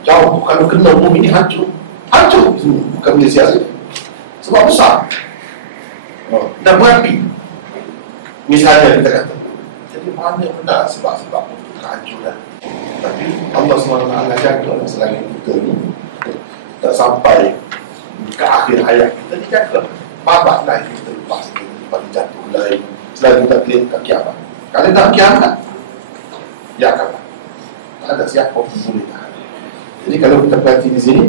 jauh tu, kalau kena bumi ni hancur semua, bukan Malaysia saja, sebab besar dan berapi misalnya kita kata. Jadi mana benar sebab-sebab kehancuran. Tapi Allah SWT jaga selagi kita ni tak sampai ke akhir hayat kita, dia jaga babak lain kita lepas jatuh lain selagi kita kelihat kat kiamat. Kalau tak kiamat, dia akan tak ada siapa pun boleh tahan. Jadi kalau kita perhati di sini,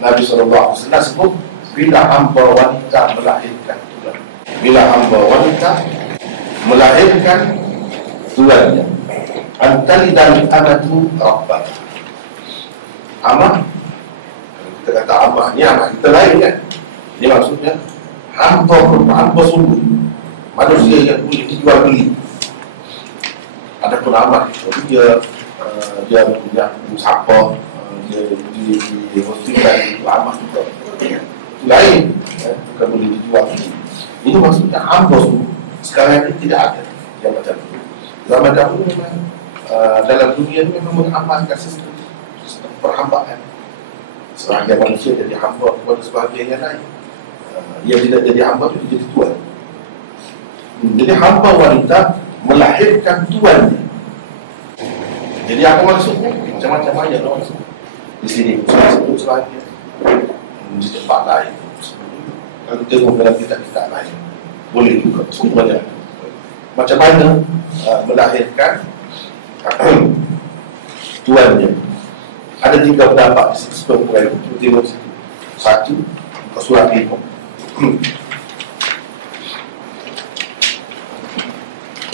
Nabi SAW sebut bila hamba wanita melahirkan tuan, bila hamba wanita melahirkan tuannya, antali dan amatu rabbah. Amah, kita kata amah ni amah kita lain kan. Ini maksudnya hamba sungguh, manusia yang boleh dijual beli. Adapun amah dia punya siapa, dia di hospital itu amah juga itu lain, bukan boleh dijual beli. Ini maksudnya hamba sungguh. Sekarang ini tidak ada yang macam itu. Zaman dahulu memang dalam dunia ini memang mengamalkan sistem perhambaan. Sebahagian manusia jadi hamba kepada sebahagian yang lain. Yang tidak jadi hamba itu jadi tuan. Jadi hamba wanita melahirkan tuannya. Jadi apa maksudnya? Macam-macam ayat maksud. Di sini sebut sebahagian, di tempat lain. Kalau tengok dalam kitab-kitab lain, boleh juga semuanya. Macam mana melahirkan tuannya. Ada 3 pendapat di situ sebelum mulai. Tengok situ. 1, surat 5.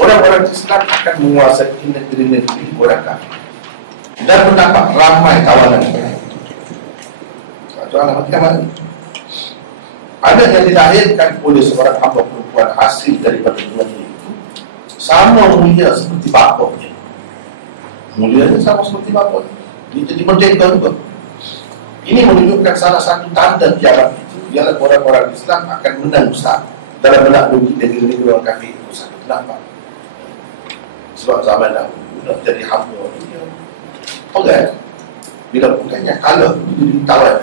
Orang-orang Islam akan menguasai negeri-negeri orang kafir dan mendapat ramai kawanan. Satu anak macam ada yang dilahirkan oleh seorang hamba perempuan hasil daripada tuannya itu sama mulia seperti bapaknya. Mulianya sama seperti bapaknya. Dia jadi merdeka juga. Ini menunjukkan salah satu tanda kiamat itu ialah orang-orang Islam akan menang besar dalam menaklukkan negeri-negeri orang kafir itu. Satu kenapa? Sebab zaman dahulu nak jadi hamba dia pegang. Bila pegangnya kalah, dia jadi tawan.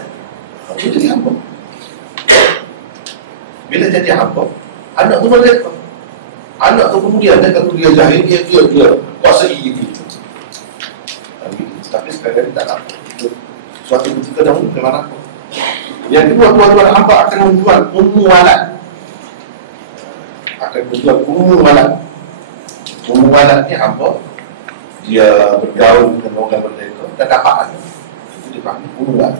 Dia jadi hamba. Bila jadi hamba, anak tu merdeka. Anak tu kemudian kalau dia jahil, dia kuasai gitu. Tapi sekarang tak apa. Suatu ketika dahulu memang apa. Yang kedua, tuan-tuan hamba akan menjual ummu walad. Akan menjual ummu walad. Ummu walad ni hamba, dia bergaul dengan orang merdeka dan dapat anak. Itu dipanggil ummu walad.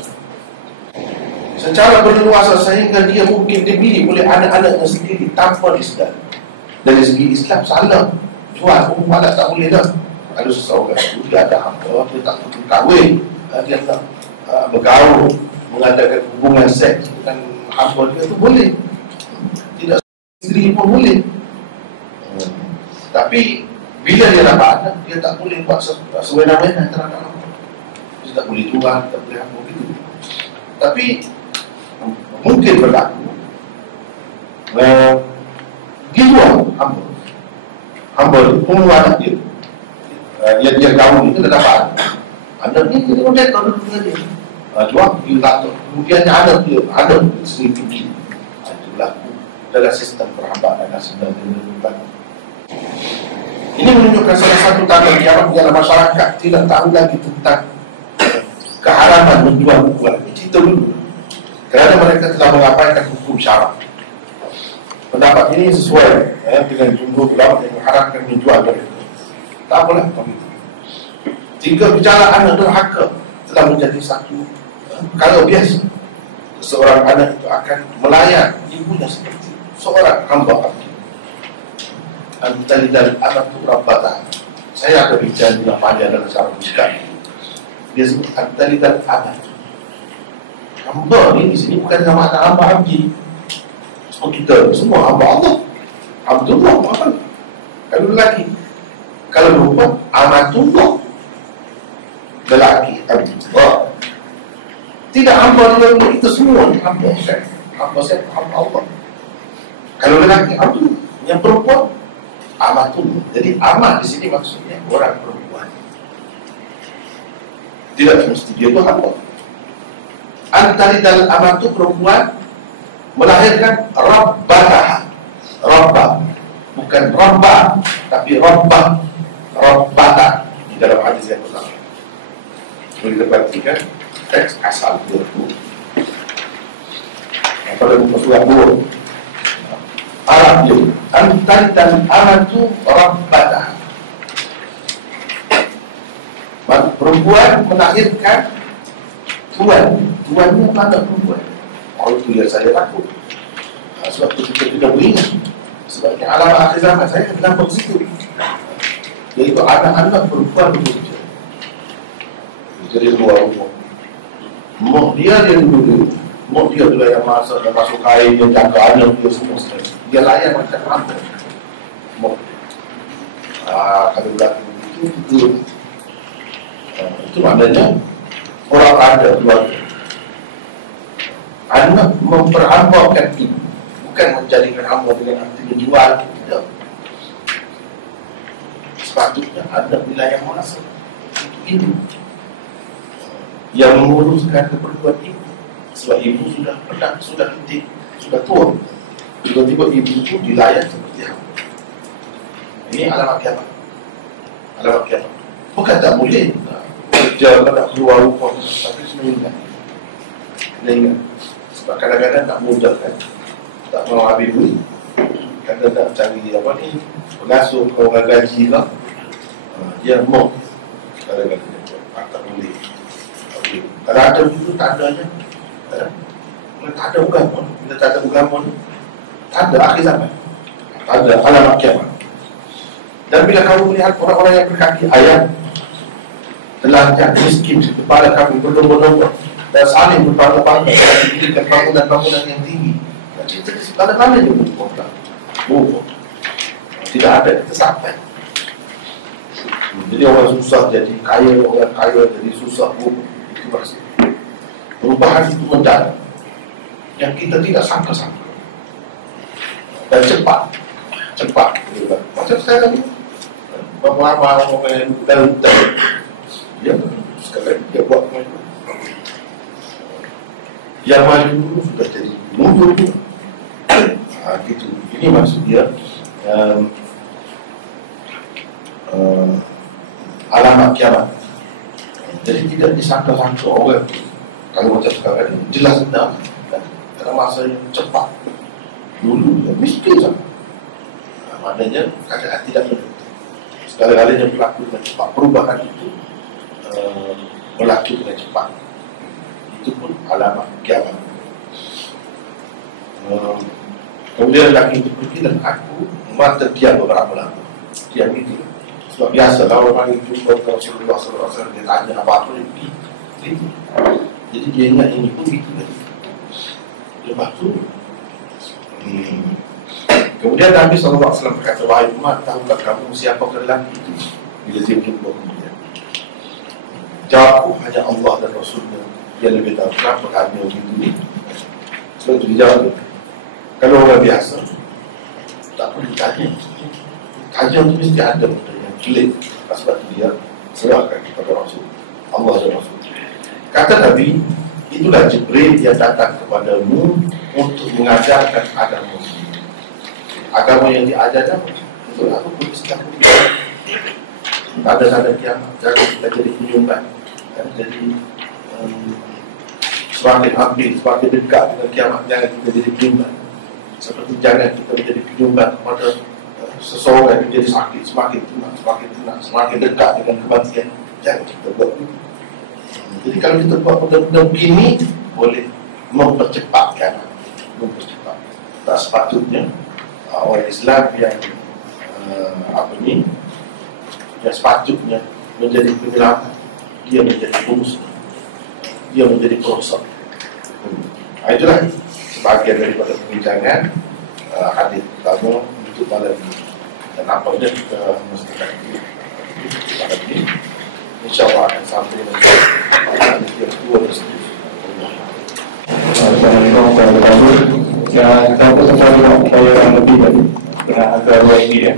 Secara berleluasa sehingga dia mungkin dibeli oleh anak-anaknya sendiri tanpa disedar. Dari segi Islam salah jual ummu walad, tak boleh dah. Kalau seseorang itu dia ada hamba, dia tak betul kahwin, dia tak bergaul, mengadakan hubungan seks dengan hamba dia, itu boleh. Tidak sendiri pun boleh. Tapi bila dia dapat anak, dia tak boleh buat sewenang-wenang terhadap hamba. Dia tak boleh jual, tak boleh apa begitu. Tapi mungkin berlaku dia jual hamba itu, ummu anak dia, yang dia gaul itu dah dapat anak ni, dia boleh tahu dengan dia jual, dia tak tahu. Kemudian anak dia sendiri tinggi. Itu berlaku dalam sistem perhambaan dan sistem penyelidikan. Ini menunjukkan salah satu tanda kiamat dalam masyarakat tidak tahu lagi tentang keharaman menjual buah. Kita dulu kerana mereka telah mengabaikan hukum syarak. Pendapat ini sesuai dengan jumhur ulama yang mengharamkan menjual mereka. Tak apalah kami. Jika bicara anak derhaka telah menjadi satu perkara biasa, seorang anak itu akan melayan ibunya seperti seorang hamba abdi. Antalidal anatu rabbata. Saya ada bicara dengan panjang dalam cara bercakap. Dia sebut antalidal anak. Hamba ni di sini bukan nama anak hamba abdi. Oh, kita semua hamba Allah. Abdullah Muhammad. Kalau lelaki, kalau perempuan amatullah. Lelaki Abdullah. Tidak hamba dalam kita semua ni hamba saya. Hamba saya hamba Allah. Kalau lelaki Abdullah, yang perempuan amatullah. Jadi amat di sini maksudnya orang perempuan. Tidak mesti dia itu hamba. Antara dalam amatu perempuan melahirkan rabbataha. Rabbah, bukan rabbah, tapi rabbah. Rabbata di dalam hadis yang pertama. Boleh kita perhatikan teks asal itu pada buku surat 2 Arab dia antan dan amatu rabbataha. Perempuan melahirkan tuannya mana perempuan. Oh, itu yang saya takut. Sebab itu kita tidak beringat. Sebabnya alamat akhir zaman saya kenapa ke situ, iaitu anak-anak perempuan begitu. Jadi luar rumah mak dia dulu. Mak dia adalah yang masuk kain, yang jaga anak dia semua sekali. Dia layan macam apa mak. Kalau berlaku itu maknanya orang ada keluarga. Anak memperhambakan ibu, bukan menjadikan hamba dengan arti menjual. Tidak. Sepatutnya ada wilayah masa itu ibu yang menguruskan keperluan ibu. Sebab ibu sudah penat, sudah letih, sudah tua. Tiba-tiba ibu itu dilayan seperti apa? Ini alamat kiamat. Alamat kiamat. Bukan tak boleh kerja tak keluar rumah, tapi semua ingat. Sebab kadang-kadang tak mudah kan, tak mau habis duit. Kadang-kadang cari apa ni, pengasuh, orang gaji lah. Dia mau kadang-kadang tak boleh. Kalau ada dulu tak adanya, tak ada agama. Bila tak ada agama ni, tak ada akhir zaman, tak ada alamat kiamat. Dan bila kamu melihat orang-orang yang berkaki ayam telanjang, miskin, kepala kami berlomba-lomba dan saling berbangga-bangga dan didirikan bangunan-bangunan yang tinggi, mana-mana dia berbuat. Tidak ada, kita sampai. Jadi orang susah jadi kaya, orang kaya jadi susah. Itu pasti. Perubahan itu mendadak yang kita tidak sangka-sangka dan cepat. Macam saya tadi, lama orang yang dia sekarang dia buat macam yang maju dulu sudah jadi mundur gitu. Ini maksud dia alamat kiamat. Jadi tidak disangka-sangka orang. Kalau macam sekarang ini jelas benar dalam masa yang cepat. Dulu dia miskin sangat. Maknanya keadaan tidak benar. Segala-galanya berlaku dengan cepat. Perubahan itu berlaku dengan cepat. Itu pun alamat kiamat. Kemudian lelaki itu pergi dan aku terdiam beberapa lama. Diam itu. Sebab biasa kalau orang itu Rasulullah SAW dia tanya apa-apa dia pergi. Jadi dia ingat ini pun gitu lagi. Lepas tu kemudian Nabi SAW berkata, wahai umat, tahukah kamu siapa lelaki itu? Bila dia jumpa kemudian jawabku, hanya Allah dan Rasulnya yang lebih tahu. Kenapa kami begitu ni? Sebab itu dijawab. Kalau orang biasa tak perlu tanya. Tanya itu mesti ada benda yang pelik. Sebab itu dia serahkan kepada Rasul, Allah dan Rasul. Kata Nabi, itulah Jibril yang datang kepadamu untuk mengajarkan agama. Agama yang diajarkan untuk aku pun Islam. Tak ada tanda kiamat. Jangan kita jadi penyumbat. Jadi semakin hampir, semakin dekat dengan kiamat. Jangan kita jadi penyumbat. Seperti jangan kita menjadi penyumbat kepada seseorang yang jadi sakit semakin tenang, semakin dekat dengan kematian. Jangan kita buat itu. Jadi kalau kita buat benda-benda begini, boleh mempercepatkan. Tak sepatutnya orang Islam yang yang sepatutnya menjadi penyelamat, dia menjadi pemusnah, dia menjadi perosak. Itulah sebahagian daripada perbincangan hadis pertama untuk malam ini. Dan apabila kita mestikan malam ini, insyaAllah akan sampai dengan yang kedua dan seterusnya. Assalamualaikum warahmatullahi wabarakatuh. Kita bersama saya yang lebih dari pernah agak luar ini ya.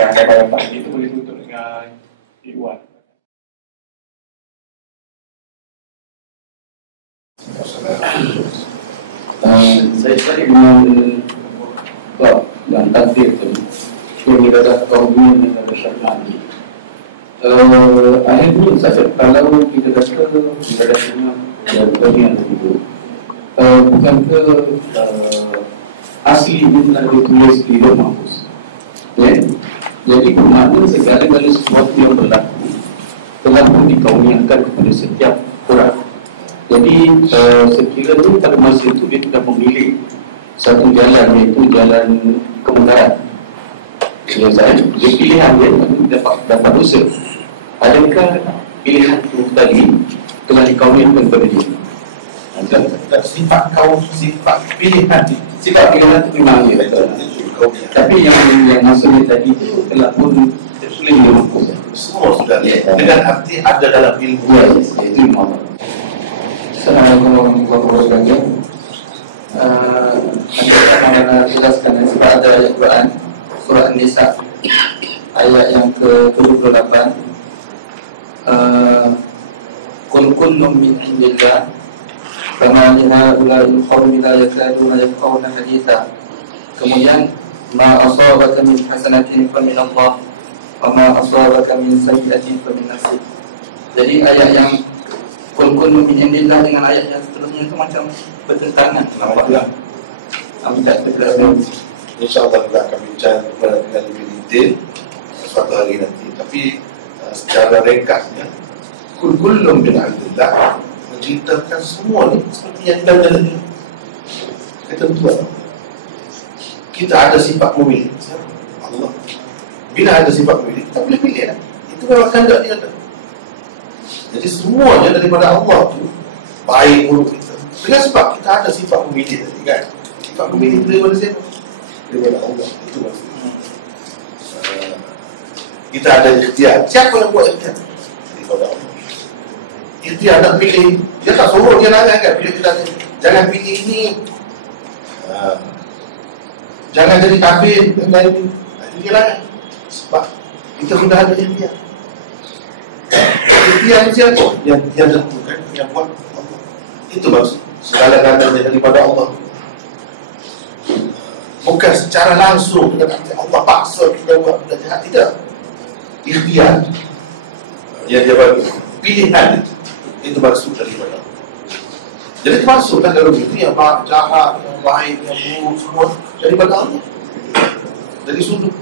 Yang ada pada itu boleh tutup dengan Iwan. Saya dengan Pak dan takdir itu ini adalah kaum yang besar lagi. Akhirnya saya kalau kita kata semua dan bagian itu bukan ke asli benar ditulis di Mampus. Ya, jadi bermakna segala-gala sesuatu yang berlaku telah pun dikauniakan kepada setiap orang. Jadi sekiranya pada masa itu dia tidak memilih satu jalan, iaitu jalan kebenaran. Ya, dia pilihan dia dapat dosa. Adakah pilihan itu tadi telah dikauniakan kepada dia? Sifat pilihan itu memang dia betul. Tapi yang maksudnya tadi itu telah pun sulit dimaksud. semua sudah dengan arti ada dalam ilmu. Ya, itu memang. Assalamualaikum warahmatullahi wabarakatuh. Saya akan jelaskan sebab ada ayat Quran surah An-Nisa ayat yang ke-28. Qul kullun min indillah fama li haula'il qaumi la yakaduna yafqahuna haditha. Kemudian ma asabaka min hasanatin fa min Allah wa ma asabaka min sayyi'atin fa min nafsik. Jadi ayat yang Kul-kul min indillah dengan ayat yang seterusnya itu macam bertentangan. Nampaklah. Kami tak terjelaskan. InsyaAllah kita akan bincang dengan lebih detail suatu hari nanti. Tapi secara ringkasnya, Kul-kullum min indillah menceritakan semua ni seperti yang kita dalam ini. Ketentuan. Kita ada sifat memilih. Allah. Bila ada sifat memilih, kita boleh pilih. Itu memang kehendak dia ada. Jadi semuanya daripada Allah tu baik buruk kita. Dengan sebab kita ada sifat memilih tadi kan. Sifat memilih daripada siapa? Daripada Allah. Itu maksudnya. Kita ada ikhtiar. Siapa yang buat ikhtiar? Daripada Allah. Ikhtiar nak pilih. Dia tak suruh dia larang kan. Bila kita jangan pilih ini. Jangan jadi kafir. Jangan ini. Dia larang. Sebab kita sudah ada ikhtiar. Yang siapa? Yang tentukan, yang buat Allah. Itu maksud segala-galanya daripada Allah. Bukan secara langsung kita kata Allah paksa kita buat benda jahat. Tidak. Ikhtiar yang dia bagi, pilihan itu maksud daripada Allah. Jadi termasuklah dalam itu yang jahat, yang baik, yang buruk semua daripada Allah. Dari sudut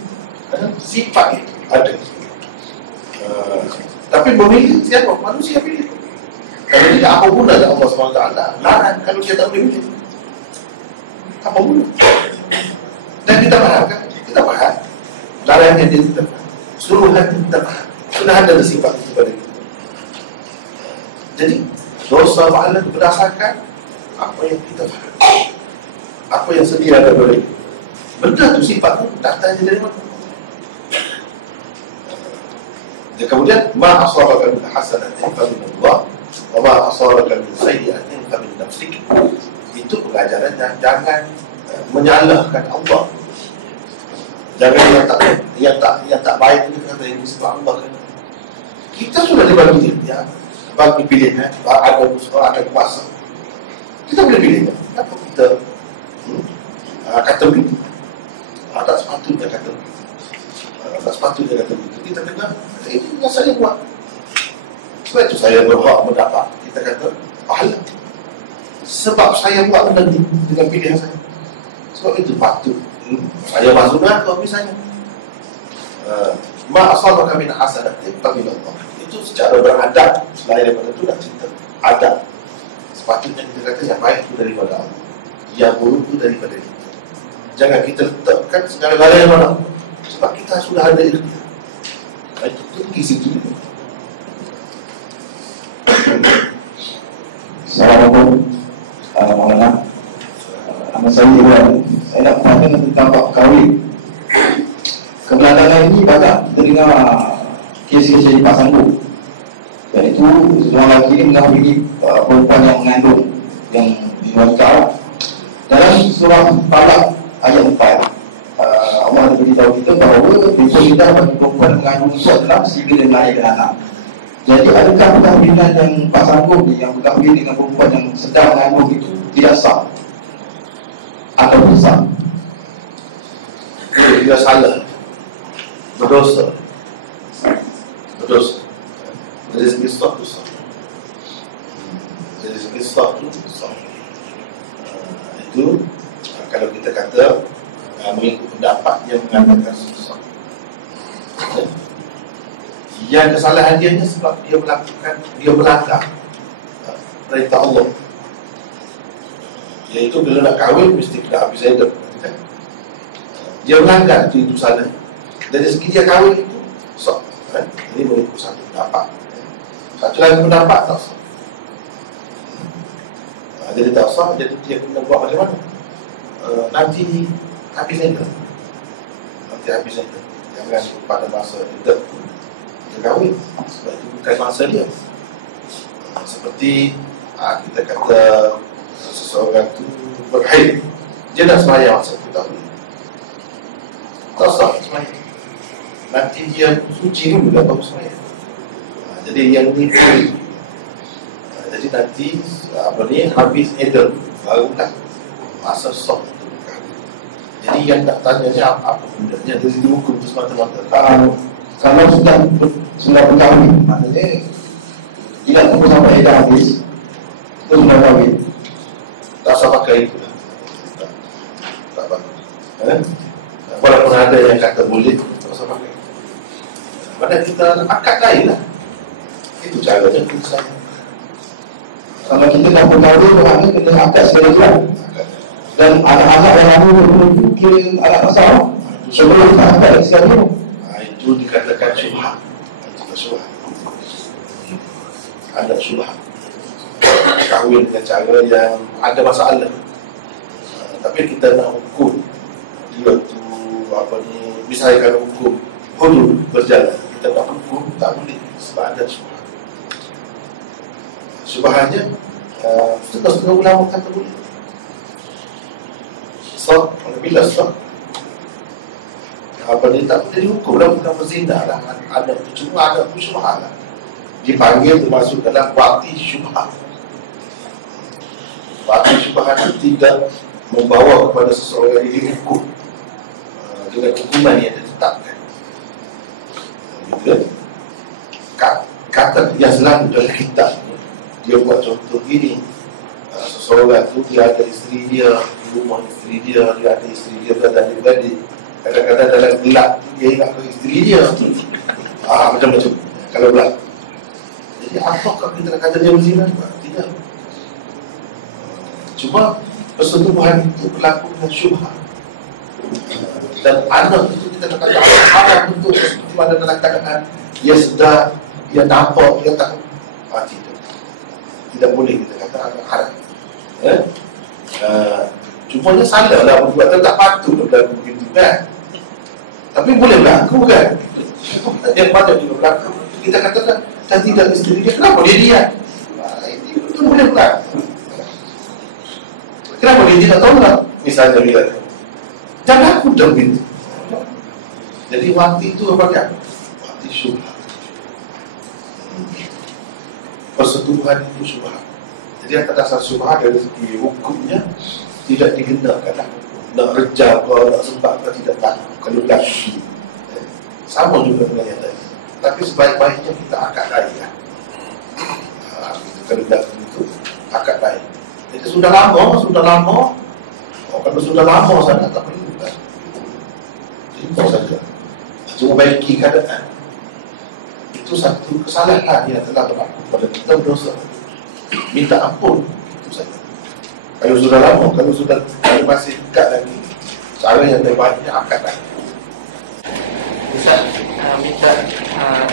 sifat itu ada. Tapi memilih siapa? Manusia pilih. Kalau tidak, apa guna Allah SWT larang kalau dia tak boleh pilih? Apa guna? Dan kita faham kan? Kita faham larangnya dia kita faham, suruhan kita faham. Sudah ada sifat itu pada kita. Jadi dosa pahala itu berdasarkan apa yang kita faham, apa yang sedia ada pada kita. Benda tu sifat tu datangnya dari mana? Dan kemudian ma asabaka min hasanatin fa min Allah wa ma asabaka min sayyi'atin fa min nafsik. Itu pelajarannya, jangan menyalahkan Allah. Jangan yang tak baik itu kata ini sebab Allah kan. Kita sudah dibagi ya, bagi pilihan, ada usaha, ada kuasa. Kita boleh pilih. Kenapa kita kata begitu? Tak sepatutnya kata begitu. Tak sepatutnya kata begitu. Kita dengar ini yang saya buat. Sebab itu saya berhak mendapat, kita kata, pahala. Sebab saya buat benda dengan pilihan saya. Sebab itu patut saya masuk neraka misalnya. Ma asabaka min hasanatin famin Allah. Itu secara beradab, selain daripada itu dah cerita adab. Sepatutnya kita kata yang baik itu daripada Allah, yang buruk itu daripada kita. Jangan kita letakkan segala-galanya pada Allah, sebab kita sudah ada ilmu. Itu kisi itu. Assalamualaikum. Maulana. Nama saya Iwan. Saya nak bertanya tentang bab kahwin. Kebelakangan ini banyak kita dengar kes-kes yang dipasanggung, iaitu seorang lelaki ini mengahwini perempuan yang mengandung, yang diwancar. Dalam surah Talak ayat 4, Allah ada beritahu kita bahawa hukum lidah bagi perempuan mengandung itu adalah sehingga dia melahirkan anak. Jadi adakah perkahwinan yang pasanggung ni, yang berkahwin dengan perempuan yang sedang mengandung itu tidak sah atau sah? Dia salah, berdosa. Dari segi sah tu sah. Dari segi sah tu sah. Itu kalau kita kata mengikut pendapat yang mengatakan susah. Yang kesalahan dia sebab dia melanggar perintah Allah, iaitu bila nak kahwin mesti kena habis hidup. Dia melanggar itu salah. Dari segi dia kahwin itu sah. Ini mengikut satu pendapat. Satu lagi pendapat tak sah. Jadi tak sah, jadi dia kena buat macam mana? Nanti habis hidup. Jangan pada masa hidup dia kahwin, sebab itu bukan masa dia. Seperti kita kata seseorang tu berhaid, dia dah sembahyang masa tu tahun, tak sah sembahyang. Nanti dia suci dulu dah baru sembahyang. Jadi yang ni jadi nanti habis hidup baru dah masa sah. Jadi yang nak tanya ni apa bendanya dari segi hukum tu semata-mata. Kalau sudah berkahwin, maknanya tidak tunggu sampai dah habis, itu sudah kahwin, tak usah pakai itu. Tak pakai. Walaupun ada yang kata boleh, tak usah pakai. Mana kita akad lain lah. Itu caranya kita sayang. kalau kita dah berkahwin, maknanya kena akad sekali dua. Dan anak-anak yang lalu kira anak besar sebelum kita akad sekali dua. Itu dikatakan syubhat. Ada syubhat. Kahwin dengan cara yang ada masalah. Tapi kita nak hukum dia tu misalnya kalau hukum hudud berjalan, kita nak hukum tak boleh sebab ada syubhat. Syubhatnya setengah ulama kata boleh. Sah, bila sah dia tak boleh dihukum lah, bukan berzina lah. Ada cuma ada syubhat lah, dipanggil termasuk dalam waqti syubhat. Waqti syubhat itu tidak membawa kepada seseorang yang dihukum dengan hukuman yang ditetapkan. Kata yang selalu dalam kitab dia buat contoh gini, seseorang tu dia ada isteri dia di rumah, isteri dia ada isteri dia beradik-beradik. Kadang-kadang dalam gelap dia ingat ke isteri dia. Macam-macam kalau gelap. Jadi apakah kita nak kata dia berzina? Tidak. Cuma persetubuhan itu berlaku dengan syubhat. Dan anak itu kita nak kata haram betul, seperti mana dalam keadaan dia sedar, dia nampak, dia tak. Tidak boleh kita kata anak haram. Cuma dia salah lah perbuatan tak patut berlaku begitu kan. Tapi boleh berlaku kan. Yang pada dia berlaku, kita katakan dan tidak isteri dia, kenapa dia diam? Itu boleh berlaku. Kenapa dia tidak tahu lah? Misalnya dia jangan aku demi. Jadi waktu itu apa kan? Waktu syubhat. Persetubuhan itu syubhat. Jadi atas dasar syubhat dari segi hukumnya tidak digunakan lah. Nak rejam ke, nak sebab ke, tidak tahu. Kalau berlaku sama juga dengan yang tadi. Tapi sebaik-baiknya kita akad lain lah. Kalau berlaku itu akad lain. Jadi sudah lama. Kalau sudah lama sana tak perlu kan. Itu saja. Cuma baiki keadaan. Itu satu kesalahan yang telah berlaku pada kita berdosa. Minta ampun, itu saja. Kalau sudah lama, kalau masih dekat lagi, cara yang terbaik yang akan lagi. Ustaz, minta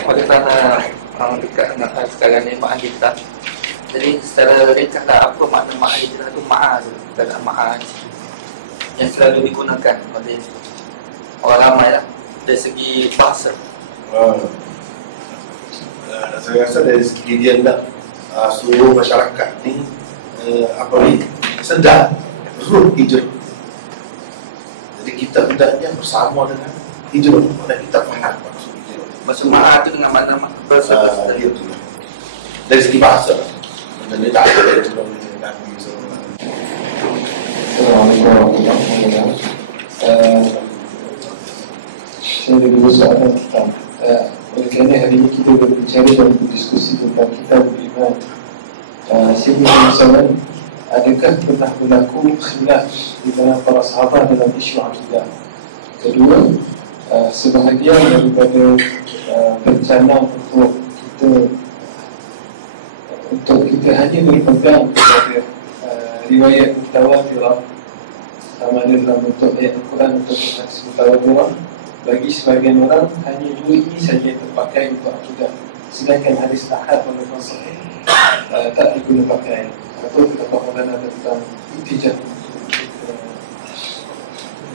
oleh kerana dekat dengan sekarang ni mak kita. Jadi secara ringkas apa makna mak kita tu? Ma'a tu, kata ma'a yang selalu digunakan oleh orang ramai lah, dari segi bahasa. Saya rasa dari segi dia nak seluruh masyarakat ni sedar ruh hijrah. Jadi kita hendaknya bersama dengan hijrah, dan kita faham maksud hijrah. Maksud ma'a tu dengan makna bahasa. Dari segi bahasa, dan dia tak ada dari Nabi SAW. Assalamualaikum warahmatullahi wabarakatuh. Saya ada dua soalan tentang oleh kerana hari ini kita berbicara dan berdiskusi tentang kitab beriman. Saya ingin soalan, adakah pernah berlaku khilaf di dalam para sahabat dalam isu akidah? Kedua, sebahagian daripada rencana untuk kita hanya berpegang kepada riwayat mutawatirah, sama ada dalam bentuk ayat Al-Quran atau hadis mutawatirah. Bagi sebahagian orang, hanya dua ini saja yang terpakai untuk akidah, sedangkan hadis ahad walaupun sahih tak diguna pakai. Atau kita faham tentang ittijah.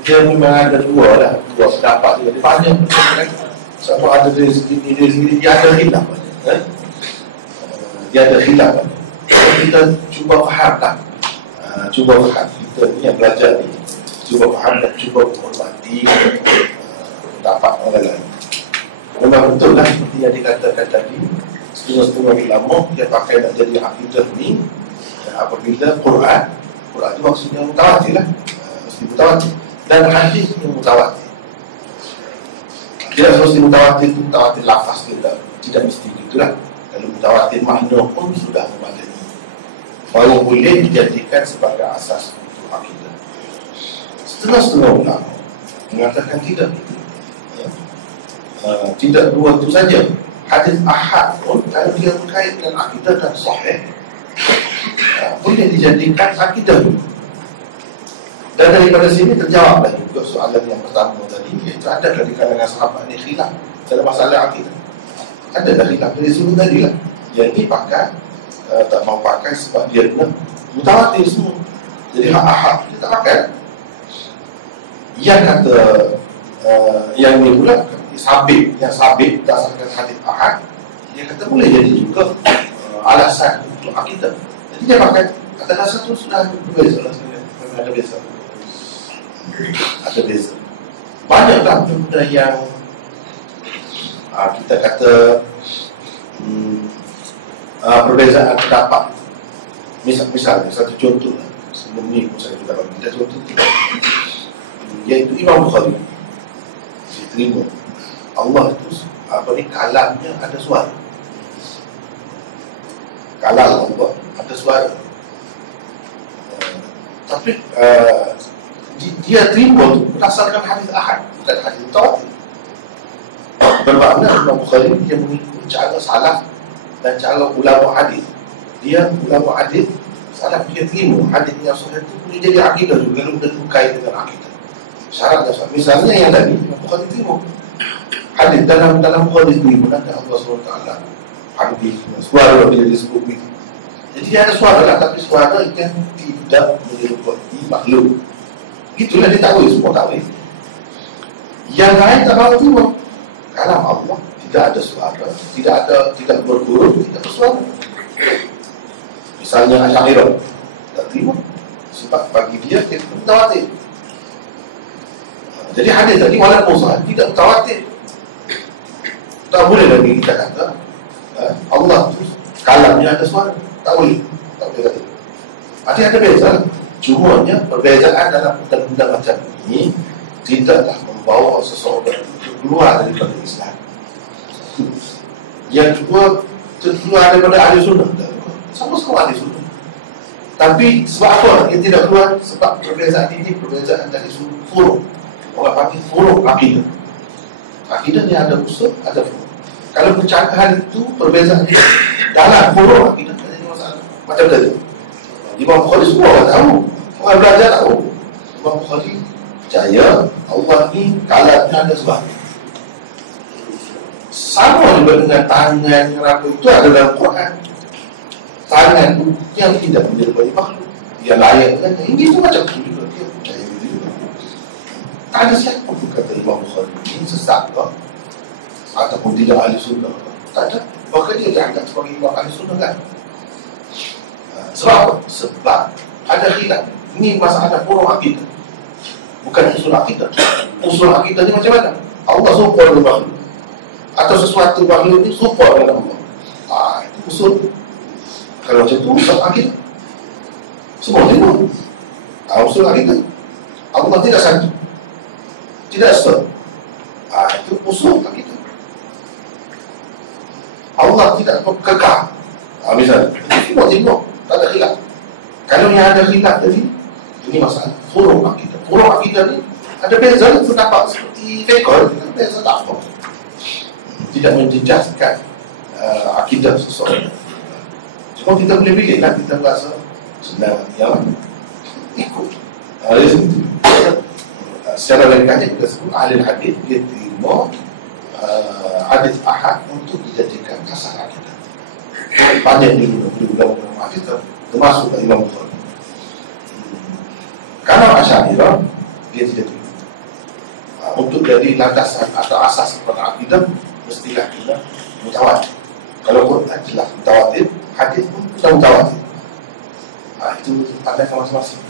Dia memang ada dua pendapat dia. Dia banyak kan. Sama ada dari segi dia ada khilaf. Dia ada khilaf. Kita cuba faham tak? Cuba faham. Kita ni yang belajar ni, cuba faham dan cuba menghormati pendapat orang lain. Memang betul lah seperti yang dikatakan tadi, setengah-setengah ulama dia pakai nak jadi akidah ni apabila Quran itu maksudnya mutawatir lah, mesti mutawatir, dan hadis yang mutawatir. Tidak mesti mutawatir itu mutawatir lafaz, tidak mesti gitulah. Kalau mutawatir makna pun sudah memadai, baru boleh dijadikan sebagai asas untuk akidah. Setengah-setengah ulama mengatakan tidak. Tidak dua itu saja. Hadis ahad pun kalau dia berkait dengan akidah dan sahih, boleh dijadikan akidah. Dan daripada sini terjawab lagi juga soalan yang pertama tadi, iaitu ada di kalangan sahabat ni khilaf dalam masalah akidah. Ada dah khilaf dari sini tadi lah. Yang ini pakai tak mau pakai sebab dia nak mutawatir semua. Jadi hak ahad dia tak pakai. Yang kata yang ni pula yang sabit berdasarkan hadis ahad, dia kata boleh jadi juga alasan untuk akidah. Jadi dia pakai kata satu sudah berbeza lah. Ada beza. Banyaklah benda yang kita kata perbezaan pendapat. Misalnya satu contoh lah. Sebelum ni saya sudah bagi kita contoh, iaitu Imam Bukhari diterima Allah itu kalamnya ada suara. Kalam Allah ada suara. Tapi dia terima itu berdasarkan hadis ahad, bukan hadis mutawatir. Bermakna Imam Bukhari dia mengikut cara salaf dan cara ulama hadis. Dia ulama hadis salaf, dia terima hadis yang sahih itu boleh jadi akidah juga kalau dia berkait dengan akidah. Syaratnya misalnya yang tadi Imam Bukhari terima hadis dalam hadis ini menanda Allah SWT hadis suara bila disebut begitu. Jadi dia ada suara lah, tapi suara yang tidak menyerupai makhluk. Itulah dia tahu, semua tahu. Yang lain tak mahu terima kalam Allah tidak ada suara, tidak berhuruf, tidak bersuara. Misalnya Asy'ariyah tak terima sebab bagi dia mutawatir. Jadi hadis tadi walaupun sahih tidak mutawatir, tak boleh lagi kita kata Allah tu kalamnya ada suara. Tak boleh kata. Artinya ada beza. Cumanya perbezaan dalam benda macam ini tidaklah membawa seseorang keluar daripada Islam. Yang kedua, keluar daripada ahli sunnah. Sama-sama ahli sunnah. Tapi sebab apa dia tidak keluar? Sebab perbezaan ini perbezaan dari furu'. Orang panggil furu' akidah. Akidah ni ada usul, ada furu'. Kalau pecahan itu perbezaan dalam furu' akidah tak ada masalah. Macam tadi Imam Bukhari semua orang tahu, orang belajar tahu. Imam Bukhari percaya Allah ni kalatnya ada sebab. Sama juga dengan tangan apa itu ada dalam Quran. Tangan itu yang tidak menyerupai makhluk, yang layak dengan ini tu macam tu juga dia percaya begitu. Tak ada siapa pun kata Imam Bukhari ini sesat ke ataupun tidak ahli sunnah. Tak ada. Maka dia dianggap sebagai imam ahli sunnah kan. Sebab apa? Sebab ada khilaf. Ini masalah furu' akidah, bukan usul akidah. Usul akidah ni macam mana? Allah serupa dengan makhluk, atau sesuatu makhluk ni serupa dengan Allah. Itu usul. Kalau macam tu usul akidah semua tengok. Usul akidah Allah tidak satu, tidak satu. Itu usul akidah. Allah tidak kekal. Misalnya semua tengok, tak ada khilaf. Kalau yang ada khilaf tadi, ini masalah furu' akidah. Furu' akidah ni ada beza, itu nampak seperti fiqh, beza tak apa. Tidak menjejaskan akidah seseorang. Cuma kita boleh pilih lah, kita berasa senang yang mana ikut. Secara lain kita sebut ahli hadis dia terima hadis ahad untuk dijadikan asas akidah. Banyak juga hadis termasuk Imam Bukhari. Kalau Asy'ariyah dia tidak terima. Untuk jadi landasan atau asas kepada akidah mestilah kita mutawatir. Kalau Quran jelas mutawatir, hadis pun sudah mutawatir. Itu tanda masing-masing.